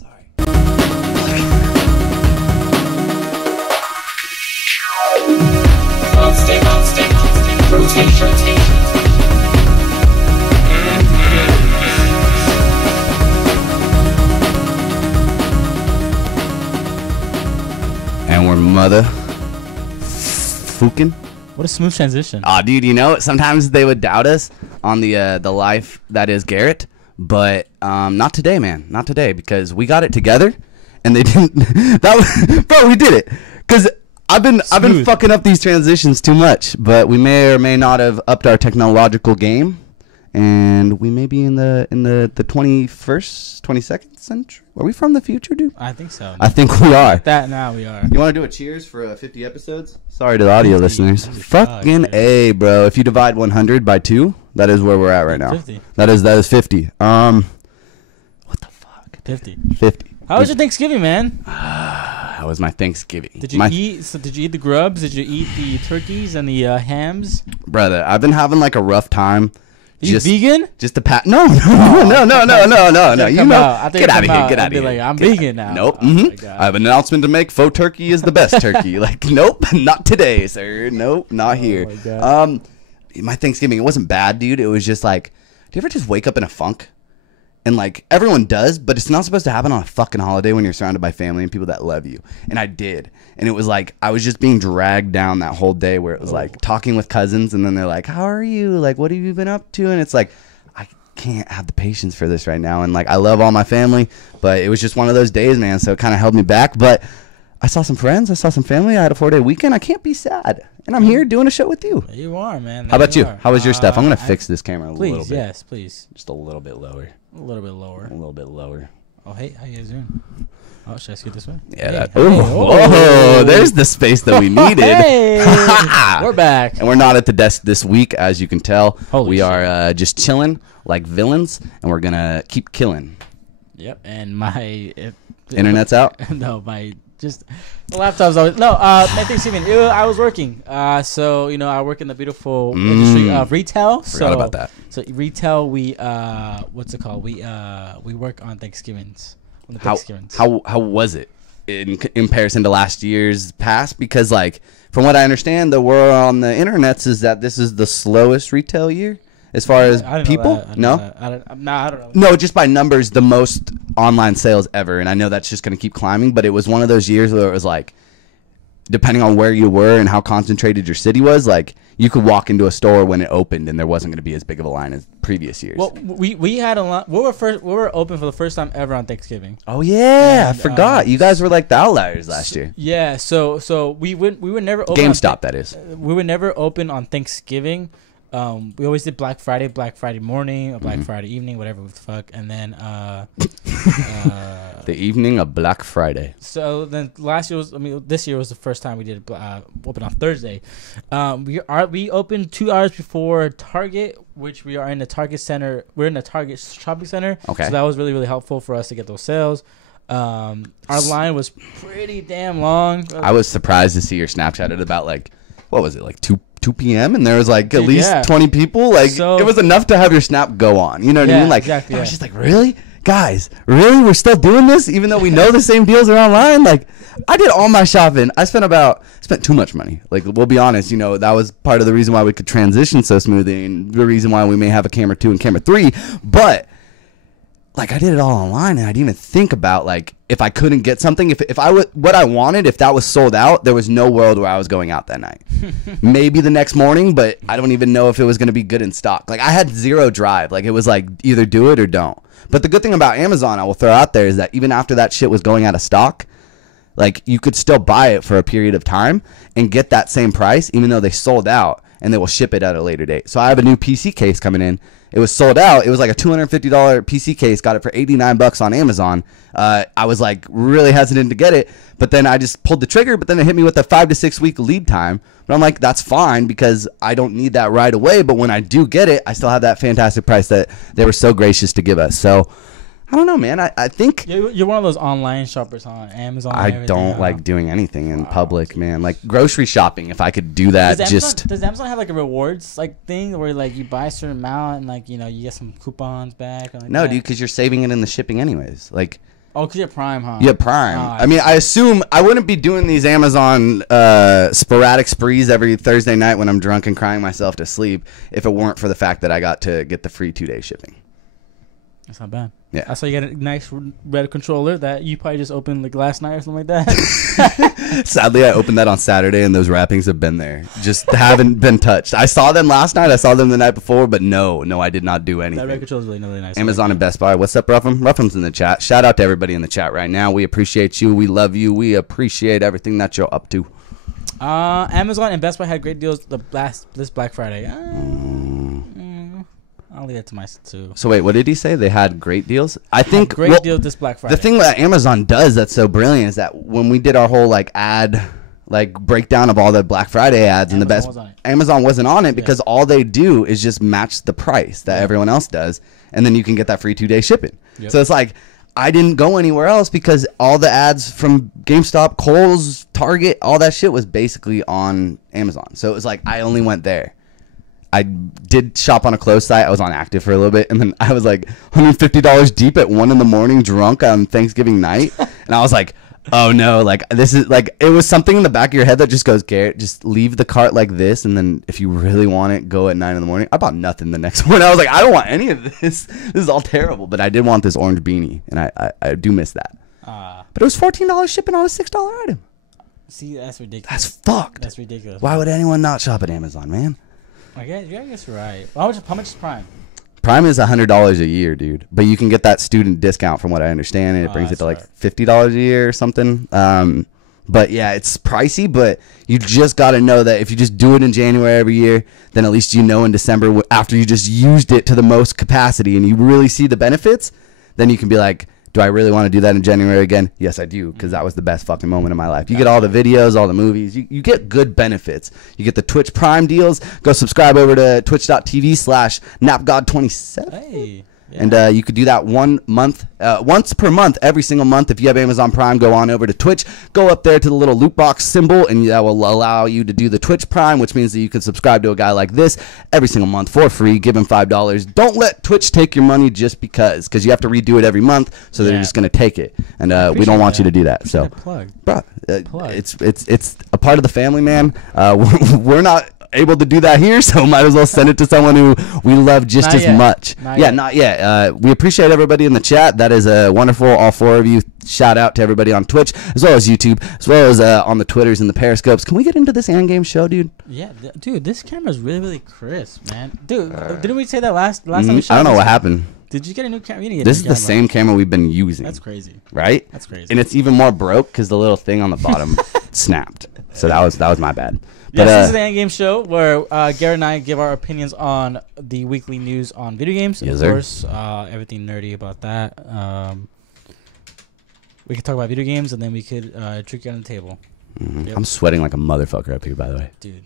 sorry. Rotation. And we're mother fucking. What a smooth transition. Aw, dude, you know, sometimes they would doubt us on the life that is Garrett, but not today, man. Not today, because we got it together, and they didn't. Bro, we did it, because I've been fucking up these transitions too much, but we may or may not have upped our technological game, and we may be in the 21st, 22nd century. Are we from the future, dude? I think so. I think we are. That now we are. You want to do a cheers for 50 episodes? Sorry to the audio 50, listeners. 50, Fucking God, A, bro. If you divide 100 by 2, that is where we're at right now. 50. That is 50. What the fuck? 50. 50. How was your Thanksgiving, man? How was my Thanksgiving? Did you eat? So did you eat the grubs? Did you eat the turkeys and the hams? Brother, I've been having like a rough time. Are you vegan? Just to pat. No. You know, get out of here. Get out of here. Like, I'm vegan now. Nope. Oh, I have an announcement to make. Faux turkey is the best turkey. Like, nope, not today, sir. Nope, not here. My God. My Thanksgiving, it wasn't bad, dude. It was just like, do you ever just wake up in a funk? And like everyone does, but it's not supposed to happen on a fucking holiday when you're surrounded by family and people that love you. And I did. And it was like I was just being dragged down that whole day where it was like talking with cousins, and then they're like, "How are you? Like, what have you been up to?" And it's like, I can't have the patience for this right now. And like I love all my family, but it was just one of those days, man. So it kind of held me back. But I saw some friends, I saw some family. I had a 4-day weekend. I can't be sad. And I'm here doing a show with you. You are, man. How about you? How was your stuff? I'm gonna fix this camera a little bit. Yes, please. Just a little bit lower. A little bit lower. A little bit lower. Oh, hey, how you guys doing? Oh, should I scoot this way? Yeah. Hey, there's the space that we needed. Hey, we're back. And we're not at the desk this week, as you can tell. Holy we shit. are just chilling like villains, and we're gonna keep killing. Yep. And my Internet's out. No, my the laptop's always my Thanksgiving. I was working. So you know, I work in the beautiful industry of retail. Forgot about that. So retail, we what's it called? We work on Thanksgivings. How was it in comparison to last year's past? Because like from what I understand, the word on the internets is that this is the slowest retail year as far as people. I don't know. No, just by numbers, the most online sales ever, and I know that's just going to keep climbing. But it was one of those years where it was like, depending on where you were and how concentrated your city was, like you could walk into a store when it opened and there wasn't going to be as big of a line as previous years. Well, we had a lot. We were open for the first time ever on Thanksgiving. Oh yeah, I forgot. You guys were like the outliers last year. Yeah, so we were never open. GameStop, that is. We were never open on Thanksgiving. We always did Black Friday morning, or Black Friday evening, whatever the fuck, and then the evening of Black Friday. So then this year was the first time we did open on Thursday. We opened 2 hours before Target, which we are in the Target center. We're in the Target shopping center. Okay. So that was really, really helpful for us to get those sales. Our line was pretty damn long. I was surprised to see your Snapchat at about like, what was it, like 2 p.m. and there was like at least 20 people. Like it was enough to have your Snap go on. You know what I mean? Like exactly, I was just like, really? Guys, really? We're still doing this even though we know the same deals are online? Like I did all my shopping. I spent too much money. Like we'll be honest, you know, that was part of the reason why we could transition so smoothly and the reason why we may have a camera 2 and camera 3. But like I did it all online, and I didn't even think about like if I couldn't get something, if I would what I wanted, if that was sold out, there was no world where I was going out that night. Maybe the next morning, but I don't even know if it was going to be good in stock. Like I had zero drive. Like it was like either do it or don't. But the good thing about Amazon, I will throw out there, is that even after that shit was going out of stock, like you could still buy it for a period of time and get that same price, even though they sold out, and they will ship it at a later date. So I have a new PC case coming in. It was sold out. It was like a $250 PC case. Got it for $89 on Amazon. I was like really hesitant to get it, but then I just pulled the trigger. But then it hit me with a 5 to 6 week lead time. But I'm like, that's fine because I don't need that right away. But when I do get it, I still have that fantastic price that they were so gracious to give us. So I don't know, man. I think you're one of those online shoppers on Amazon. I don't like doing anything in public, man. Like grocery shopping, if I could do that, does Amazon have like a rewards like thing where like you buy a certain amount and like you know you get some coupons back? Or like no, dude, because you're saving it in the shipping anyways. Like Oh, cause you're Prime, huh? Yeah, Prime. I mean, I assume I wouldn't be doing these Amazon sporadic sprees every Thursday night when I'm drunk and crying myself to sleep if it weren't for the fact that I got to get the free 2-day shipping. That's not bad. Yeah. I saw you got a nice red controller that you probably just opened like last night or something like that. Sadly, I opened that on Saturday, and those wrappings have been there. Just haven't been touched. I saw them last night. I saw them the night before, but no, I did not do anything. That red controller is really nice. Amazon and Best Buy. What's up, Ruffum? Ruffum's in the chat. Shout out to everybody in the chat right now. We appreciate you. We love you. We appreciate everything that you're up to. Amazon and Best Buy had great deals this Black Friday. I'll leave it to my too. So wait, what did he say? They had great deals? I think great deal this Black Friday. The thing that Amazon does that's so brilliant is that when we did our whole like ad breakdown of all the Black Friday ads and the best, Amazon wasn't on it because all they do is just match the price that everyone else does, and then you can get that free 2-day shipping. Yep. So it's like I didn't go anywhere else because all the ads from GameStop, Kohl's, Target, all that shit was basically on Amazon. So it was like I only went there. I did shop on a clothes site. I was on Active for a little bit, and then I was like $150 deep at 1 a.m. drunk on Thanksgiving night, and I was like, oh no, like this is like, it was something in the back of your head that just goes, Garrett, just leave the cart like this, and then if you really want it, go at 9 a.m. I bought nothing the next morning. I was like, I don't want any of this. This is all terrible, but I did want this orange beanie, and I do miss that. But it was $14 shipping on a $6 item. See, that's ridiculous. That's fucked. That's ridiculous. Why would anyone not shop at Amazon, man? I guess you're right. How much is Prime? Prime is $100 a year, dude. But you can get that student discount from what I understand, and it brings it to like $50 a year or something. But yeah, it's pricey, but you just got to know that if you just do it in January every year, then at least you know in December, after you just used it to the most capacity and you really see the benefits, then you can be like, do I really want to do that in January again? Yes, I do, because that was the best fucking moment of my life. You get all the videos, all the movies. You get good benefits. You get the Twitch Prime deals. Go subscribe over to twitch.tv/NapGod27. Hey. Yeah. And you could do that once per month, every single month. If you have Amazon Prime, go on over to Twitch. Go up there to the little loot box symbol, and that will allow you to do the Twitch Prime, which means that you can subscribe to a guy like this every single month for free. Give him $5. Don't let Twitch take your money just because you have to redo it every month, so they're just going to take it. And we don't want you to do that. So, bro, it's a part of the family, man. We're not able to do that here, so might as well send it to someone who we love just as much. Not yet. We appreciate everybody in the chat. That is wonderful. All 4 of you. Shout out to everybody on Twitch as well as YouTube, as well as on the Twitters and the Periscopes. Can we get into this end game show, dude? Yeah, dude, this camera's really crisp, man. Dude, didn't we say that last time we shot? I don't know what happened. Did you get a new camera? This is the same camera we've been using. That's crazy. Right? That's crazy. And it's even more broke because the little thing on the bottom snapped. So that was my bad. Yes, this is the Endgame Show where Garrett and I give our opinions on the weekly news on video games. Yes, of course, everything nerdy about that. We could talk about video games, and then we could drink it on the table. Mm-hmm. Yep. I'm sweating like a motherfucker up here, by the way. Dude,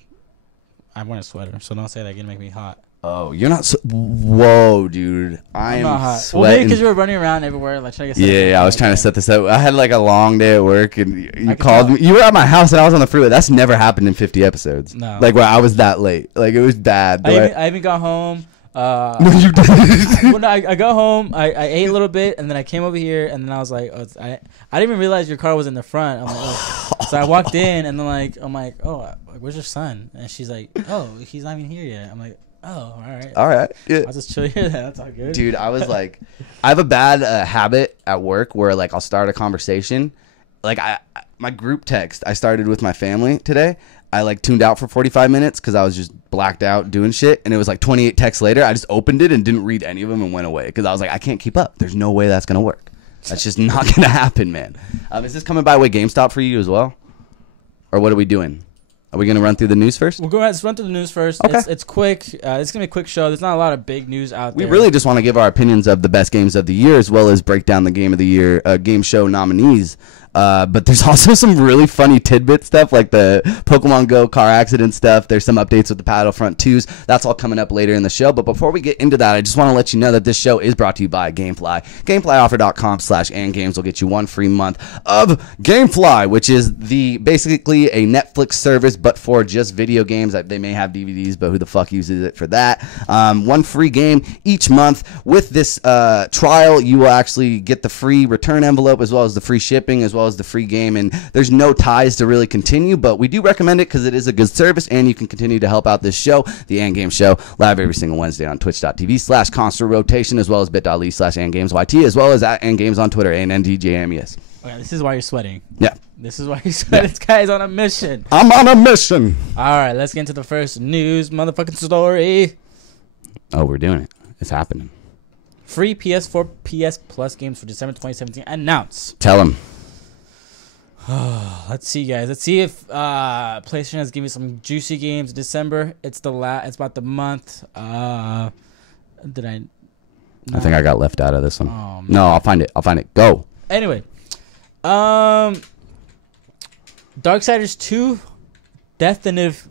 I'm wearing a sweater, so don't say that. You're going to make me hot. Oh, you're not. Whoa, dude. I'm not hot. Sweating. Well, maybe because you were running around everywhere, like trying to get. Yeah, I was trying to set this up. I had like a long day at work, and you called me. You were at my house, and I was on the freeway. That's never happened in 50 episodes. No. Like where I was that late. Like it was bad. I even got home. No, you didn't. Well, no, I got home. I ate a little bit, and then I came over here, and then I was like, I didn't even realize your car was in the front. I'm like, oh. So I walked in, and then I'm like, oh, where's your son? And she's like, oh, he's not even here yet. I'm like. Oh, all right. Yeah. I'll just chill here. That's all good. Dude, I was like, I have a bad habit at work where like I'll start a conversation. Like my group text I started with my family today. I like tuned out for 45 minutes because I was just blacked out doing shit. And it was like 28 texts later. I just opened it and didn't read any of them and went away because I was like, I can't keep up. There's no way that's going to work. That's just not going to happen, man. Is this coming by way GameStop for you as well? Or what are we doing? Are we going to run through the news first? We'll go ahead. Let's run through the news first. Okay. It's quick. It's going to be a quick show. There's not a lot of big news out there. We really just want to give our opinions of the best games of the year as well as break down the game of the year game show nominees. But there's also some really funny tidbit stuff like the Pokemon Go car accident stuff. There's some updates with the Battlefront 2s. That's all coming up later in the show. But before we get into that, I just want to let you know that this show is brought to you by Gamefly. GameflyOffer.com/andgames will get you 1 free month of Gamefly, which is basically a Netflix service, but for just video games. They may have DVDs, but who the fuck uses it for that? 1 free game each month. With this trial, you will actually get the free return envelope as well as the free shipping as well as the free game, and there's no ties to really continue, but we do recommend it because it is a good service and you can continue to help out this show, the And Game Show, live every single Wednesday on twitch.tv/constant rotation as well as bit.ly/andgamesyt as well as at andgames on Twitter and NDJMES. Okay, this is why you're sweating. Yeah. This is why you're sweating. This guy's on a mission. I'm on a mission. All right, let's get into the first news motherfucking story. Oh, we're doing it. It's happening. Free PS4 PS Plus games for December 2017 announced. Tell them. Let's see, guys. Let's see if PlayStation has given me some juicy games in December. It's about the month. Did I? No. I think I got left out of this one. Oh, no, I'll find it. Go. Anyway, Darksiders 2 Definitive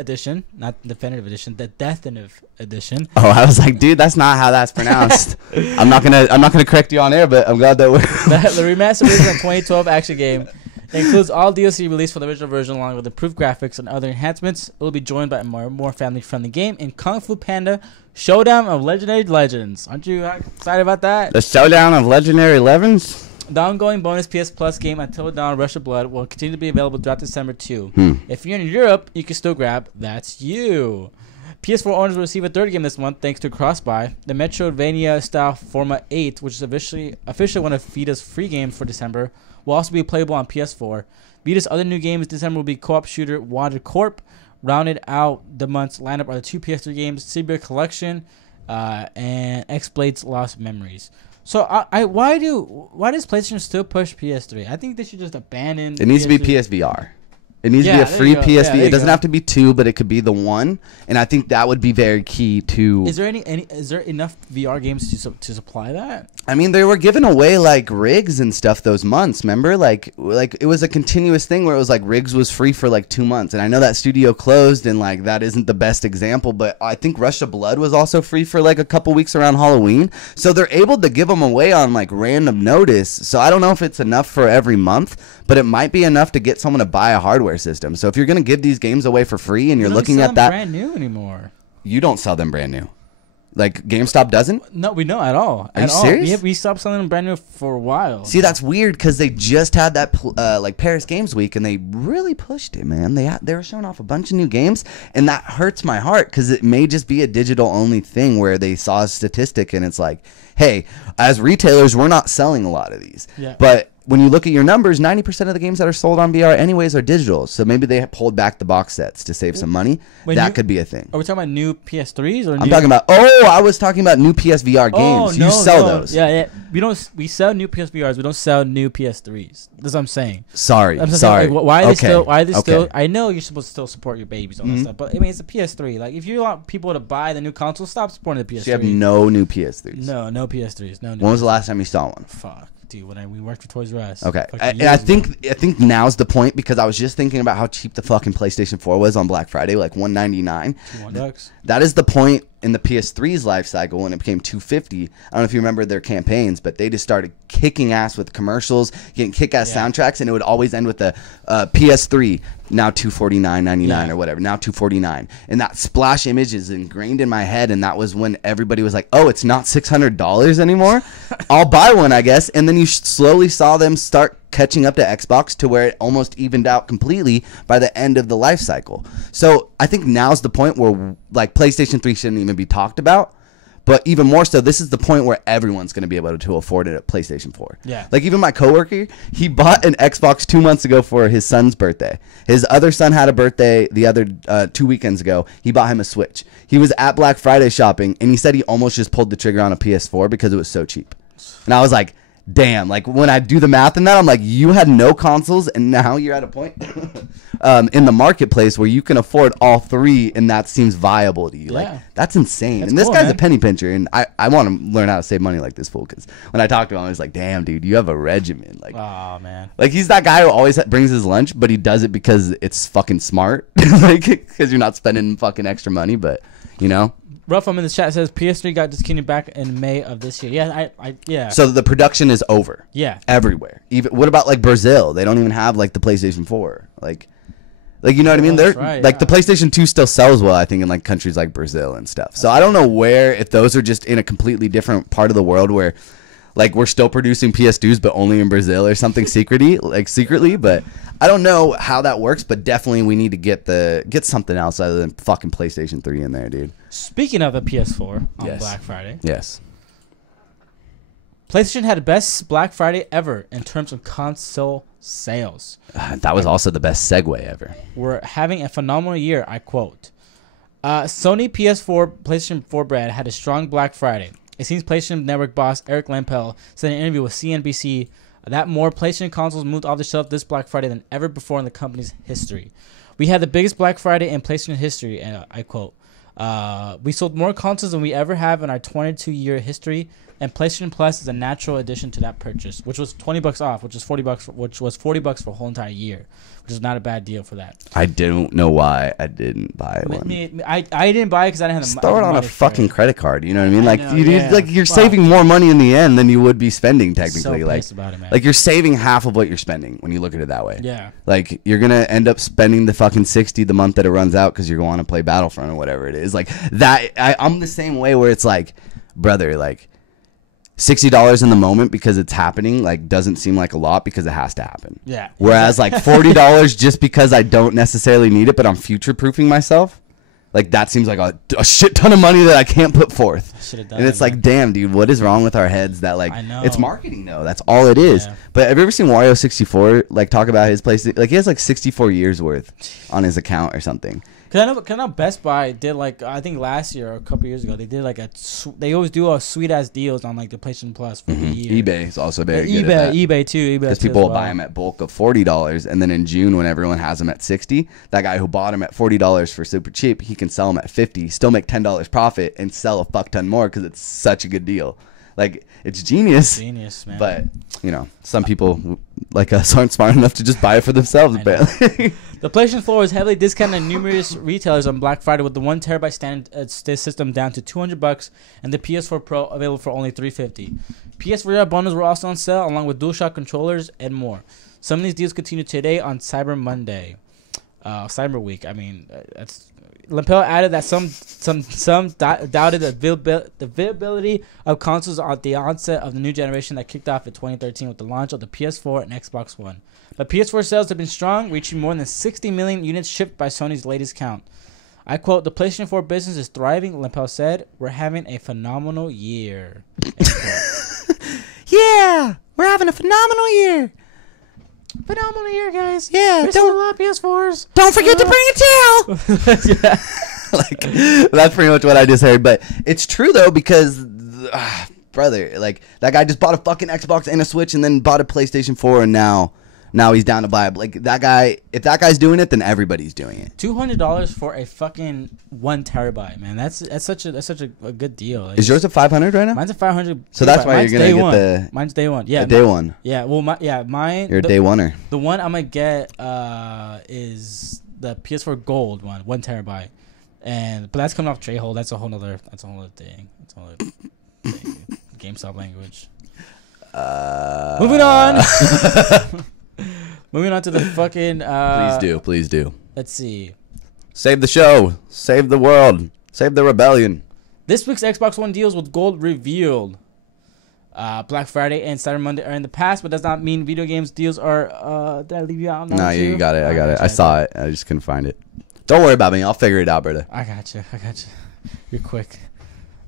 Edition, not Definitive Edition, the Definitive Edition. Oh, I was like, dude, that's not how that's pronounced. I'm not gonna correct you on air, but I'm glad that the remastered version of 2012 action game. It includes all DLC released for the original version along with improved graphics and other enhancements. It will be joined by a more family-friendly game in Kung Fu Panda Showdown of Legendary Legends. Aren't you excited about that? The Showdown of Legendary Legends? The ongoing bonus PS Plus game Until Dawn Rush of Blood will continue to be available throughout December too. If you're in Europe, you can still grab That's You. PS4 owners will receive a third game this month thanks to cross-buy. The Metroidvania-style Forma 8, which is officially one of Vita's free games for December, will also be playable on PS4. Vita's other new games this December will be co-op shooter Wanted Corp. Rounded out the month's lineup are the 2 PS3 games, Sibir Collection and X-Blades Lost Memories. So why does PlayStation still push PS3? I think they should just abandon it. Needs PS3. to be PSVR. It needs to be a free PSV. Yeah, it doesn't have to be 2, but it could be the 1. And I think that would be very key to. Is there enough VR games to supply that? I mean, they were giving away like rigs and stuff those months. Remember, like it was a continuous thing where it was like rigs was free for like 2 months. And I know that studio closed, and like that isn't the best example. But I think Rush of Blood was also free for like a couple weeks around Halloween. So they're able to give them away on like random notice. So I don't know if it's enough for every month, but it might be enough to get someone to buy a hardware system. So if you're going to give these games away for free and you're looking at that, brand new anymore. You don't sell them brand new. Like GameStop doesn't? No, we don't at all. Are you serious? We stopped selling them brand new for a while. See, that's weird because they just had that like Paris Games Week and they really pushed it, man. They were showing off a bunch of new games, and that hurts my heart because it may just be a digital only thing where they saw a statistic and it's like, hey, as retailers, we're not selling a lot of these. Yeah. But when you look at your numbers, 90% of the games that are sold on VR anyways are digital. So maybe they pulled back the box sets to save some money. That could be a thing. Are we talking about new PS3s or? I'm talking about. Oh, I was talking about new PSVR games. You sell those. Yeah. We sell new PSVRs. We don't sell new PS3s. That's what I'm saying. Sorry. Like, why are they still? I know you're supposed to still support your babies on that stuff, but I mean it's a PS3. Like if you want people to buy the new console, stop supporting the PS3. So you have no new PS3s. No PS3s. No. When was the last time you saw one? Fuck. Dude, when we worked for Toys R Us. Okay, and I think now's the point because I was just thinking about how cheap the fucking PlayStation 4 was on Black Friday, like $199. $200. That is the point in the PS3's life cycle when it became $250. I don't know if you remember their campaigns, but they just started kicking ass with commercials, getting kick-ass soundtracks, and it would always end with the PS3 now $249.99 or whatever, now $249, and that splash image is ingrained in my head, and that was when everybody was like, oh, it's not $600 anymore. I'll buy one, I guess. And then you slowly saw them start catching up to Xbox to where it almost evened out completely by the end of the life cycle. So I think now's the point where like PlayStation 3 shouldn't even be talked about. But even more so, this is the point where everyone's going to be able to afford it at PlayStation 4. Yeah. Like even my coworker, he bought an Xbox 2 months ago for his son's birthday. His other son had a birthday the other 2 weekends ago. He bought him a Switch. He was at Black Friday shopping, and he said he almost just pulled the trigger on a PS4 because it was so cheap. And I was like, damn, like when I do the math in that, I'm like, you had no consoles and now you're at a point in the marketplace where you can afford all three and that seems viable to you. Like, that's insane. That's and this cool, guy's man. A penny pincher, and I want to learn how to save money like this fool, because when I talked to him, I was like, damn, dude, you have a regimen. Like, oh, man. Like, he's that guy who always brings his lunch, but he does it because it's fucking smart. Like, because you're not spending fucking extra money, but, you know. Ruffum in the chat says PS3 got discontinued back in May of this year. Yeah, yeah. So the production is over. Yeah. Everywhere. Even what about like Brazil? They don't even have like the PlayStation 4. Like you know what I mean? They're right, like the PlayStation 2 still sells well, I think, in like countries like Brazil and stuff. So I don't know if those are just in a completely different part of the world where like we're still producing PS2s but only in Brazil or something secretly, but I don't know how that works, but definitely we need to get something else other than fucking PlayStation 3 in there, dude. Speaking of the PS4 on Black Friday. Yes. PlayStation had the best Black Friday ever in terms of console sales. That was also the best segue ever. We're having a phenomenal year, I quote. Sony PS4, PlayStation 4 brand had a strong Black Friday. It seems PlayStation Network boss Eric Lampel said in an interview with CNBC that more PlayStation consoles moved off the shelf this Black Friday than ever before in the company's history. We had the biggest Black Friday in PlayStation history, and I quote, we sold more consoles than we ever have in our 22-year history, and PlayStation Plus is a natural addition to that purchase, which was $20 off, which was $40 for a whole entire year, which is not a bad deal for that. I don't know why I didn't buy one. I didn't buy it because I didn't have the money. Throw it on a fucking credit card. You know what I mean? Like you're saving more money in the end than you would be spending technically. So pissed about it, man. Like you're saving half of what you're spending when you look at it that way. Yeah. Like you're gonna end up spending the fucking $60 the month that it runs out because you're going to play Battlefront or whatever it is. Like that. I'm the same way where it's like, brother, like $60 in the moment because it's happening like doesn't seem like a lot because it has to happen. Yeah. Whereas like $40 just because I don't necessarily need it, but I'm future proofing myself. Like that seems like a shit ton of money that I can't put forth. And it's like, damn, dude, what is wrong with our heads that like, it's marketing though. That's all it is. Yeah. But have you ever seen Wario 64 like talk about his place? Like he has like 64 years worth on his account or something. Cause I know Best Buy did like, I think last year or a couple years ago, they did like they always do a sweet ass deals on like the PlayStation Plus for the year. eBay is also very good at that. eBay too. Because people will buy them at bulk of $40, and then in June when everyone has them at $60, that guy who bought them at $40 for super cheap, he can sell them at $50, still make $10 profit, and sell a fuck ton more because it's such a good deal. Like it's genius. Genius, man. But you know, some people like us aren't smart enough to just buy it for themselves. Apparently. The PlayStation 4 was heavily discounted at numerous retailers on Black Friday, with the 1 terabyte standard system down to $200 and the PS4 Pro available for only $350. PS4 bundles were also on sale, along with DualShock controllers and more. Some of these deals continue today on Cyber Monday, Cyber Week. I mean, that's. Lampel added that some doubted the availability of consoles at the onset of the new generation that kicked off in 2013 with the launch of the PS4 and Xbox One. But PS4 sales have been strong, reaching more than 60 million units shipped by Sony's latest count. I quote, "The PlayStation 4 business is thriving," Lampel said. "We're having a phenomenal year." Yeah, we're having a phenomenal year. Phenomenal year, guys. Yeah, don't love PS4s. Don't forget to bring a tail. Yeah. Like that's pretty much what I just heard, but it's true though because brother, like that guy just bought a fucking Xbox and a Switch and then bought a PlayStation 4 and now he's down to buy it. Like that guy, if that guy's doing it, then everybody's doing it. $200 for a fucking 1 terabyte, man. That's such a good deal. Like, is yours a 500 right now? Mine's a 500. So that's why you're gonna get the. Mine's day one. Yeah, day one. Yeah, well, mine. You're a day oneer. The one I'm gonna get is the PS4 Gold one, 1 terabyte, but that's coming off J-Hole. That's a whole other thing. That's a whole other thing. GameStop language. Moving on. Moving on to the fucking... Please do. Let's see. Save the show. Save the world. Save the rebellion. This week's Xbox One deals with gold revealed. Black Friday and Cyber Monday are in the past, but does not mean video games deals are... did I leave you out? No, you got it. I got it. I saw it. I just couldn't find it. Don't worry about me. I'll figure it out, brother. I got you. You're quick.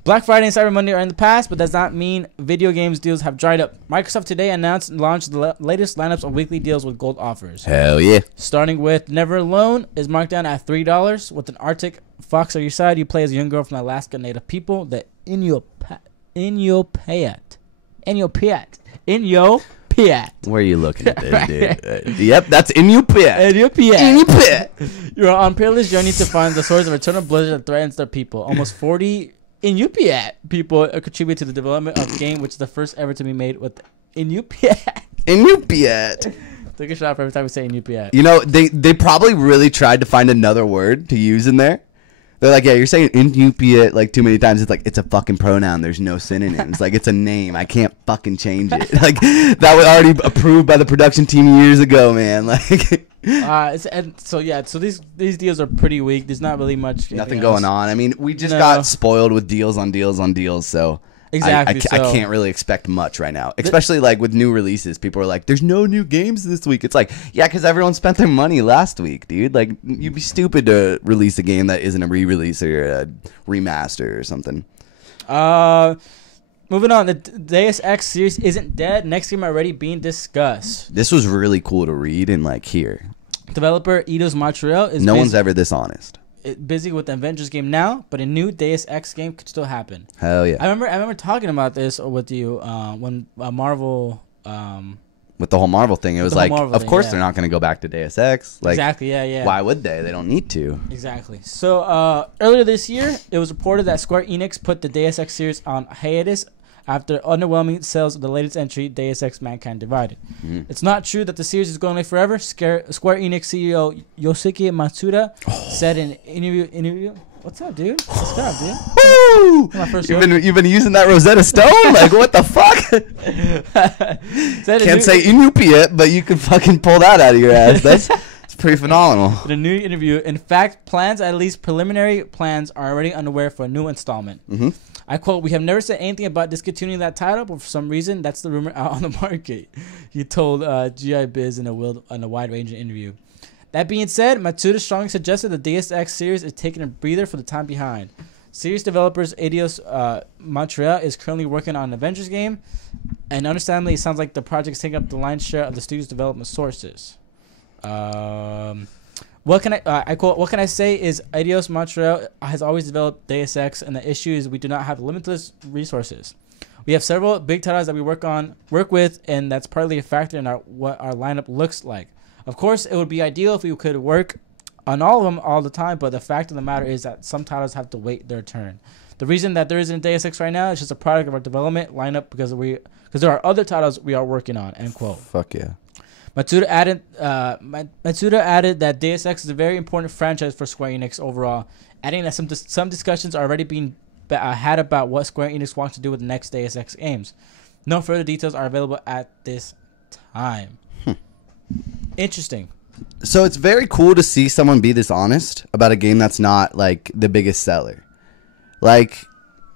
Black Friday and Cyber Monday are in the past, but does not mean video games deals have dried up. Microsoft today announced and launched the latest lineups of weekly deals with gold offers. Hell yeah. Starting with Never Alone is marked down at $3. With an Arctic fox on your side, you play as a young girl from the Alaska Native people, the Inupiat. YOGRRTT. Where are you looking at this, dude? Yep, that's YOGRRTT. YOGRRTT. You're on perilous journey to find the source of eternal blizzard that threatens their people. Almost 40 YOGRRTT people contribute to the development of the game, which is the first ever to be made with YOGRRTT. YOGRRTT. Take a shot for every time we say YOGRRTT. You know, they probably really tried to find another word to use in there. They're like, yeah, you're saying YOGRRTT like too many times. It's like, it's a fucking pronoun. There's no synonyms. Like, it's a name. I can't fucking change it. Like, that was already approved by the production team years ago, man. Like, so these deals are pretty weak. There's not really much. Nothing going on. I mean, we just got spoiled with deals on deals on deals, so. Exactly. I can't really expect much right now, especially like with new releases. People are like, "There's no new games this week." It's like, yeah, because everyone spent their money last week, dude. Like, you'd be stupid to release a game that isn't a re-release or a remaster or something. Moving on, the Deus Ex series isn't dead. Next game already being discussed. This was really cool to read and like hear. Developer Eidos Montreal is no one's ever this honest. Busy with the Avengers game now, but a new Deus Ex game could still happen. Hell yeah! I remember talking about this with you when Marvel. With the whole Marvel thing, it was like, of course they're not going to go back to Deus Ex. Like, exactly, yeah. Why would they? They don't need to. Exactly. So earlier this year, it was reported that Square Enix put the Deus Ex series on hiatus after underwhelming sales of the latest entry, Deus Ex Mankind Divided. Mm-hmm. It's not true that the series is going away forever. Square Enix CEO Yosuke Matsuda said in an interview. What's up, dude? What's up, dude? You've been using that Rosetta Stone? Like, what the fuck? Can't say YOGRRTT, but you can fucking pull that out of your ass. That's pretty phenomenal. In a new interview, in fact, at least preliminary plans, are already underway for a new installment. Mm-hmm. I quote, "We have never said anything about discontinuing that title, but for some reason, that's the rumor out on the market," he told GI Biz in a wide-ranging interview. That being said, Matsuda strongly suggested the Deus Ex series is taking a breather for the time behind. Series developers Eidos Montreal is currently working on an Avengers game, and understandably, it sounds like the project is taking up the lion's share of the studio's development sources. What can I say is Eidos Montreal has always developed Deus Ex, and the issue is we do not have limitless resources. We have several big titles that we work with, and that's partly a factor in what our lineup looks like. Of course, it would be ideal if we could work on all of them all the time, but the fact of the matter is that some titles have to wait their turn. The reason that there isn't Deus Ex right now is just a product of our development lineup because there are other titles we are working on. End quote. Fuck yeah. Matsuda added that Deus Ex is a very important franchise for Square Enix overall, adding that some discussions are already being had about what Square Enix wants to do with the next Deus Ex games. No further details are available at this time. Interesting. So it's very cool to see someone be this honest about a game that's not like the biggest seller. Like,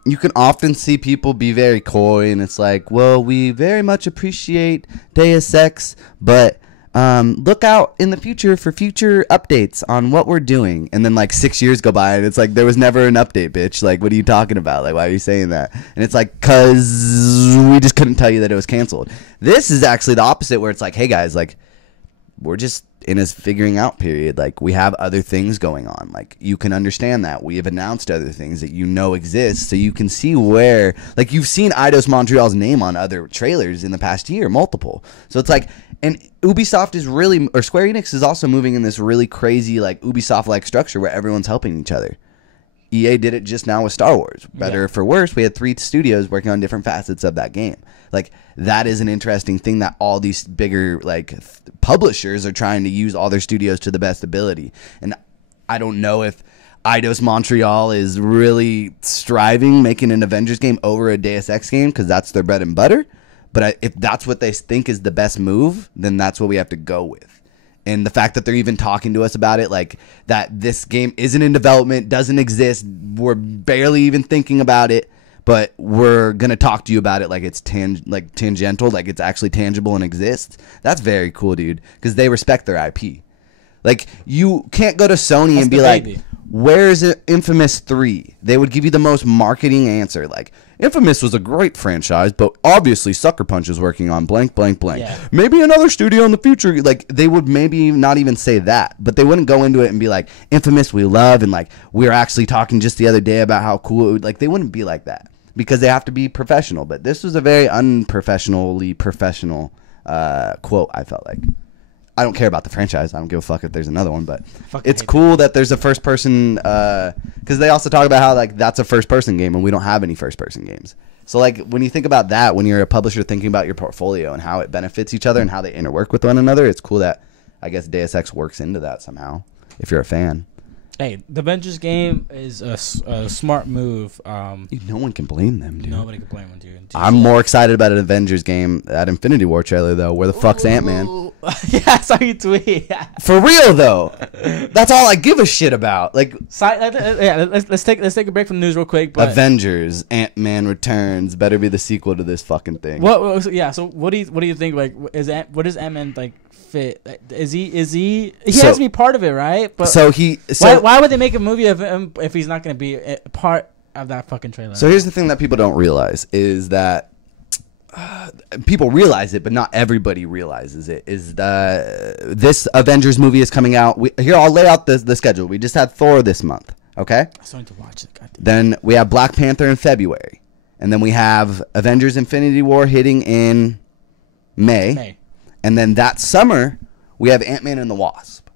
you can often see people be very coy, and it's like, well, we very much appreciate Deus Ex, but look out in the future for future updates on what we're doing. And then like 6 years go by, and it's like, there was never an update, bitch. Like, what are you talking about? Like, why are you saying that? And it's like, cause we just couldn't tell you that it was canceled. This is actually the opposite, where it's like, hey guys, like, we're just in a figuring out period. Like, we have other things going on. Like, you can understand that. We have announced other things that you know exist, so you can see where, like, you've seen Eidos Montreal's name on other trailers in the past year, multiple. So it's like, and Ubisoft is really, or Square Enix is also moving in this really crazy, like, Ubisoft-like structure where everyone's helping each other. EA did it just now with Star Wars. Better or for worse, we had 3 studios working on different facets of that game. Like, that is an interesting thing that all these bigger, like, publishers are trying to use all their studios to the best ability. And I don't know if Eidos Montreal is really striving, making an Avengers game over a Deus Ex game, because that's their bread and butter. But if that's what they think is the best move, then that's what we have to go with. And the fact that they're even talking to us about it, like, that this game isn't in development, doesn't exist, we're barely even thinking about it, but we're going to talk to you about it like it's tangential, like it's actually tangible and exists. That's very cool, dude, because they respect their IP. Like, you can't go to Sony and be like, where's Infamous 3? They would give you the most marketing answer, like, Infamous was a great franchise, but obviously Sucker Punch is working on blank, blank, blank. Yeah. Maybe another studio in the future. Like, they would maybe not even say that, but they wouldn't go into it and be like, Infamous we love, and like, we were actually talking just the other day about how cool it would, like, they wouldn't be like that. because they have to be professional. But this was a very unprofessionally professional quote, I felt like. I don't care about the franchise. I don't give a fuck if there's another one, but it's cool that there's a first person, because they also talk about how like that's a first person game and we don't have any first person games. So like when you think about that, when you're a publisher thinking about your portfolio and how it benefits each other and how they interwork with one another, it's cool that I guess Deus Ex works into that somehow if you're a fan. Hey, the Avengers game is a smart move. No one can blame them, dude. Nobody can blame them, dude. I'm more excited about an Avengers game, that Infinity War trailer, though. Where the fuck's Ant-Man? Yeah, I saw you tweet. For real, though. That's all I give a shit about. Like, let's take a break from the news real quick. But Avengers, Ant-Man Returns, better be the sequel to this fucking thing. So what do you think? Like, what does Ant-Man like fit? Is he has to be part of it, right? But why would they make a movie of him if he's not going to be a part of that fucking trailer? So here's the thing that people don't realize is that people realize it, but not everybody realizes it. Is that this Avengers movie is coming out? Here, I'll lay out the schedule. We just had Thor this month. Okay. I still need to watch it. Goddamn. Then we have Black Panther in February, and then we have Avengers: Infinity War hitting in May. And then that summer, we have Ant-Man and the Wasp.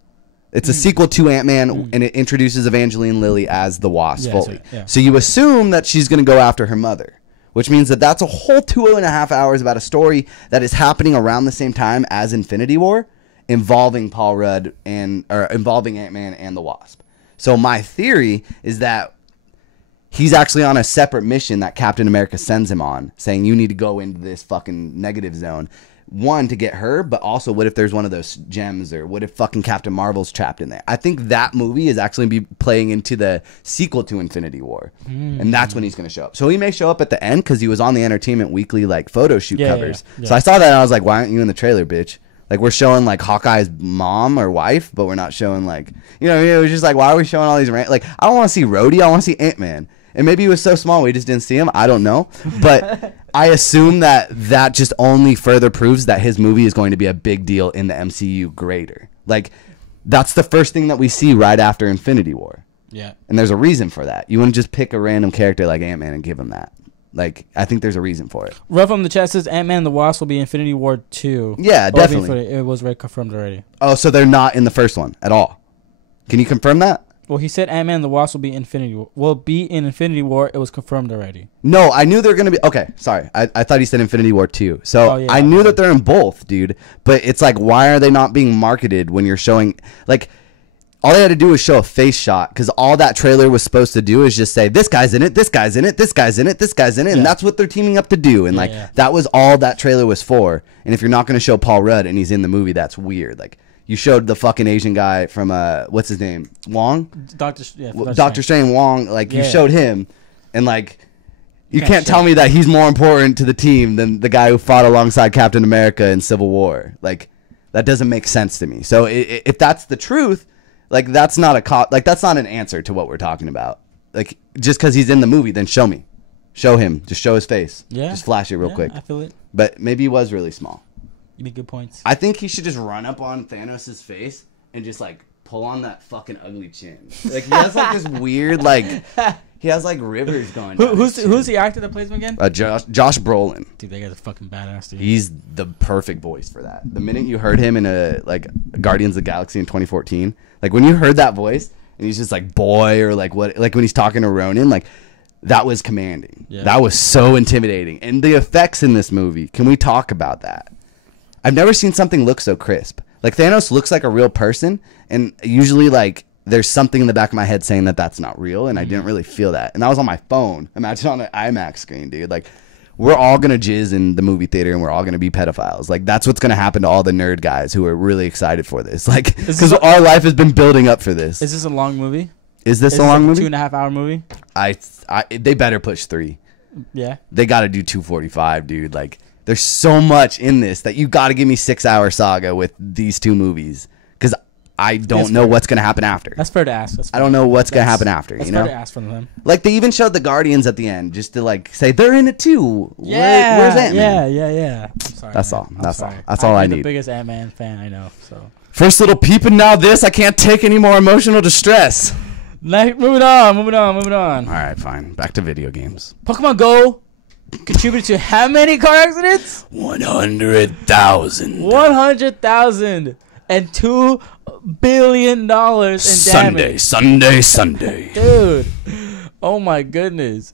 It's a sequel to Ant-Man, and it introduces Evangeline Lilly as the Wasp fully. So you assume that she's going to go after her mother, which means that that's a whole 2.5 hours about a story that is happening around the same time as Infinity War, involving Paul Rudd or involving Ant-Man and the Wasp. So my theory is that he's actually on a separate mission that Captain America sends him on, saying you need to go into this fucking negative zone. One, to get her, but also what if there's one of those gems, or what if fucking Captain Marvel's trapped in there? I think that movie is actually be playing into the sequel to Infinity War, and that's when he's going to show up. So he may show up at the end because he was on the Entertainment Weekly like photo shoot covers. Yeah. So I saw that and I was like, why aren't you in the trailer, bitch? Like, we're showing like Hawkeye's mom or wife, but we're not showing like, it was just like, why are we showing all these like, I don't want to see Rhodey, I want to see Ant-Man. And maybe he was so small we just didn't see him. I don't know. But I assume that just only further proves that his movie is going to be a big deal in the MCU greater. Like, that's the first thing that we see right after Infinity War. Yeah. And there's a reason for that. You wouldn't just pick a random character like Ant-Man and give him that. Like, I think there's a reason for it. Rough on the chat says Ant-Man and the Wasp will be Infinity War 2. Yeah, definitely. It was confirmed already. Oh, so they're not in the first one at all. Can you confirm that? Well, he said Ant-Man and the Wasp will be in Infinity War. It was confirmed already. No, I knew they were going to be... Okay, sorry. I thought he said Infinity War 2. So I knew that they're in both, dude. But it's like, why are they not being marketed when you're showing... Like, all they had to do was show a face shot, because all that trailer was supposed to do is just say, this guy's in it, this guy's in it, this guy's in it, this guy's in it. And that's what they're teaming up to do. And that was all that trailer was for. And if you're not going to show Paul Rudd and he's in the movie, that's weird. Like... You showed the fucking Asian guy from what's his name? Wong? Doctor Strange Wong. Like, you showed him, and like, you can't tell me that he's more important to the team than the guy who fought alongside Captain America in Civil War. Like, that doesn't make sense to me. So if that's the truth, like, that's not that's not an answer to what we're talking about. Like, just because he's in the movie, then show me, show him, just show his face, just flash it real quick. I feel it. But maybe he was really small. You make good points. I think he should just run up on Thanos' face and just like pull on that fucking ugly chin. Like, he has like this weird he has like rivers going. Who's the actor that plays him again? Josh Brolin. Dude, that guy's a fucking badass, dude. He's the perfect voice for that. The minute you heard him in Guardians of the Galaxy in 2014, like when you heard that voice and he's just like boy, or like what, like when he's talking to Ronan, like that was commanding. Yeah. That was so intimidating. And the effects in this movie, can we talk about that? I've never seen something look so crisp. Like, Thanos looks like a real person, and usually, like, there's something in the back of my head saying that that's not real, and I didn't really feel that. And that was on my phone. Imagine on an IMAX screen, dude. Like, we're all going to jizz in the movie theater, and we're all going to be pedophiles. Like, that's what's going to happen to all the nerd guys who are really excited for this. Like, because our life has been building up for this. Is this a long movie? Is this a long movie? 2.5 hour movie? They better push 3. Yeah. They got to do 2:45, dude. Like... There's so much in this that you got to give me 6-hour saga with these 2 movies, because I don't know what's going to happen after. That's fair to ask. I don't know what's going to happen after. That's you know? fair to ask from them. Like, they even showed the Guardians at the end just to like say they're in it too. Yeah, where's Ant-Man? Yeah. I'm sorry. That's all. That's all. That's all I need. I'm the biggest Ant-Man fan I know. So first little peep, and now this. I can't take any more emotional distress. Moving on. All right, fine. Back to video games. Pokemon Go contributed to how many car accidents? 100,000. 100,000 and $2 billion in damage. Sunday. Dude. Oh my goodness.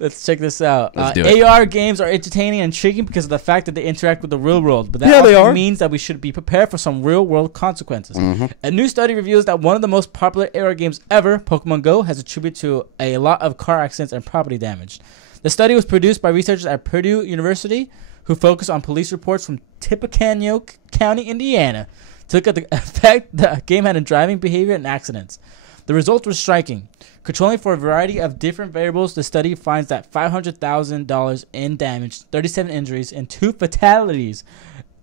Let's check this out. Let's do it. AR games are entertaining and intriguing because of the fact that they interact with the real world. But that they also are. means that we should be prepared for some real world consequences. A new study reveals that one of the most popular AR games ever, Pokemon Go, has attributed to a lot of car accidents and property damage. The study was produced by researchers at Purdue University who focused on police reports from Tippecanoe County, Indiana, to look at the effect the game had in driving behavior and accidents. The results were striking. Controlling for a variety of different variables, the study finds that $500,000 in damage, 37 injuries, and 2 fatalities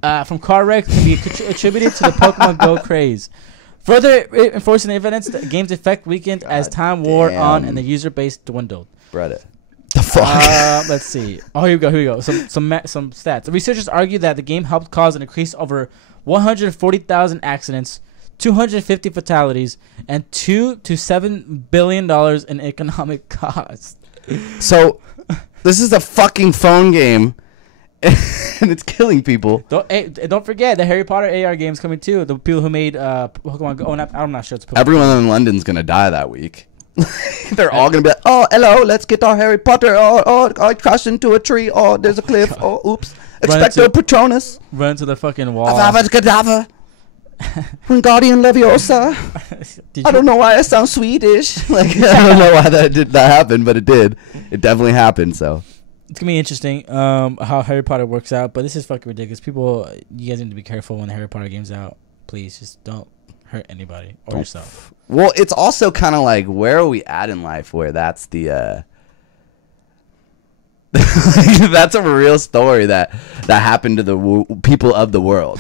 from car wrecks can be attributed to the Pokemon Go craze. Further enforcing the evidence, the game's effect weakened as time wore on and the user base dwindled. Brother. The fuck? Let's see. Oh, here we go. Some stats. The researchers argue that the game helped cause an increase over 140,000 accidents, 250 fatalities, and $2 to $7 billion in economic costs. So, this is a fucking phone game, and it's killing people. Don't forget the Harry Potter AR game's coming too. The people who made Pokemon Go. I'm not sure it's Pokemon. Everyone in London's gonna die that week. They're all gonna be like, "Oh, hello, let's get our Harry Potter. Oh, I crashed into a tree. Oh, there's a cliff. Oh, oops. Expecto Patronus. Run to the fucking wall. Avada Kedavra. Wingardium Leviosa. I don't know why I sound Swedish. Like, I don't know why that happened, but it did. It definitely happened. So it's gonna be interesting how Harry Potter works out. But this is fucking ridiculous. People, you guys need to be careful when the Harry Potter game's out. Please, just don't hurt anybody or yourself. Well, it's also kind of like, where are we at in life where that's the that's a real story that happened to the people of the world.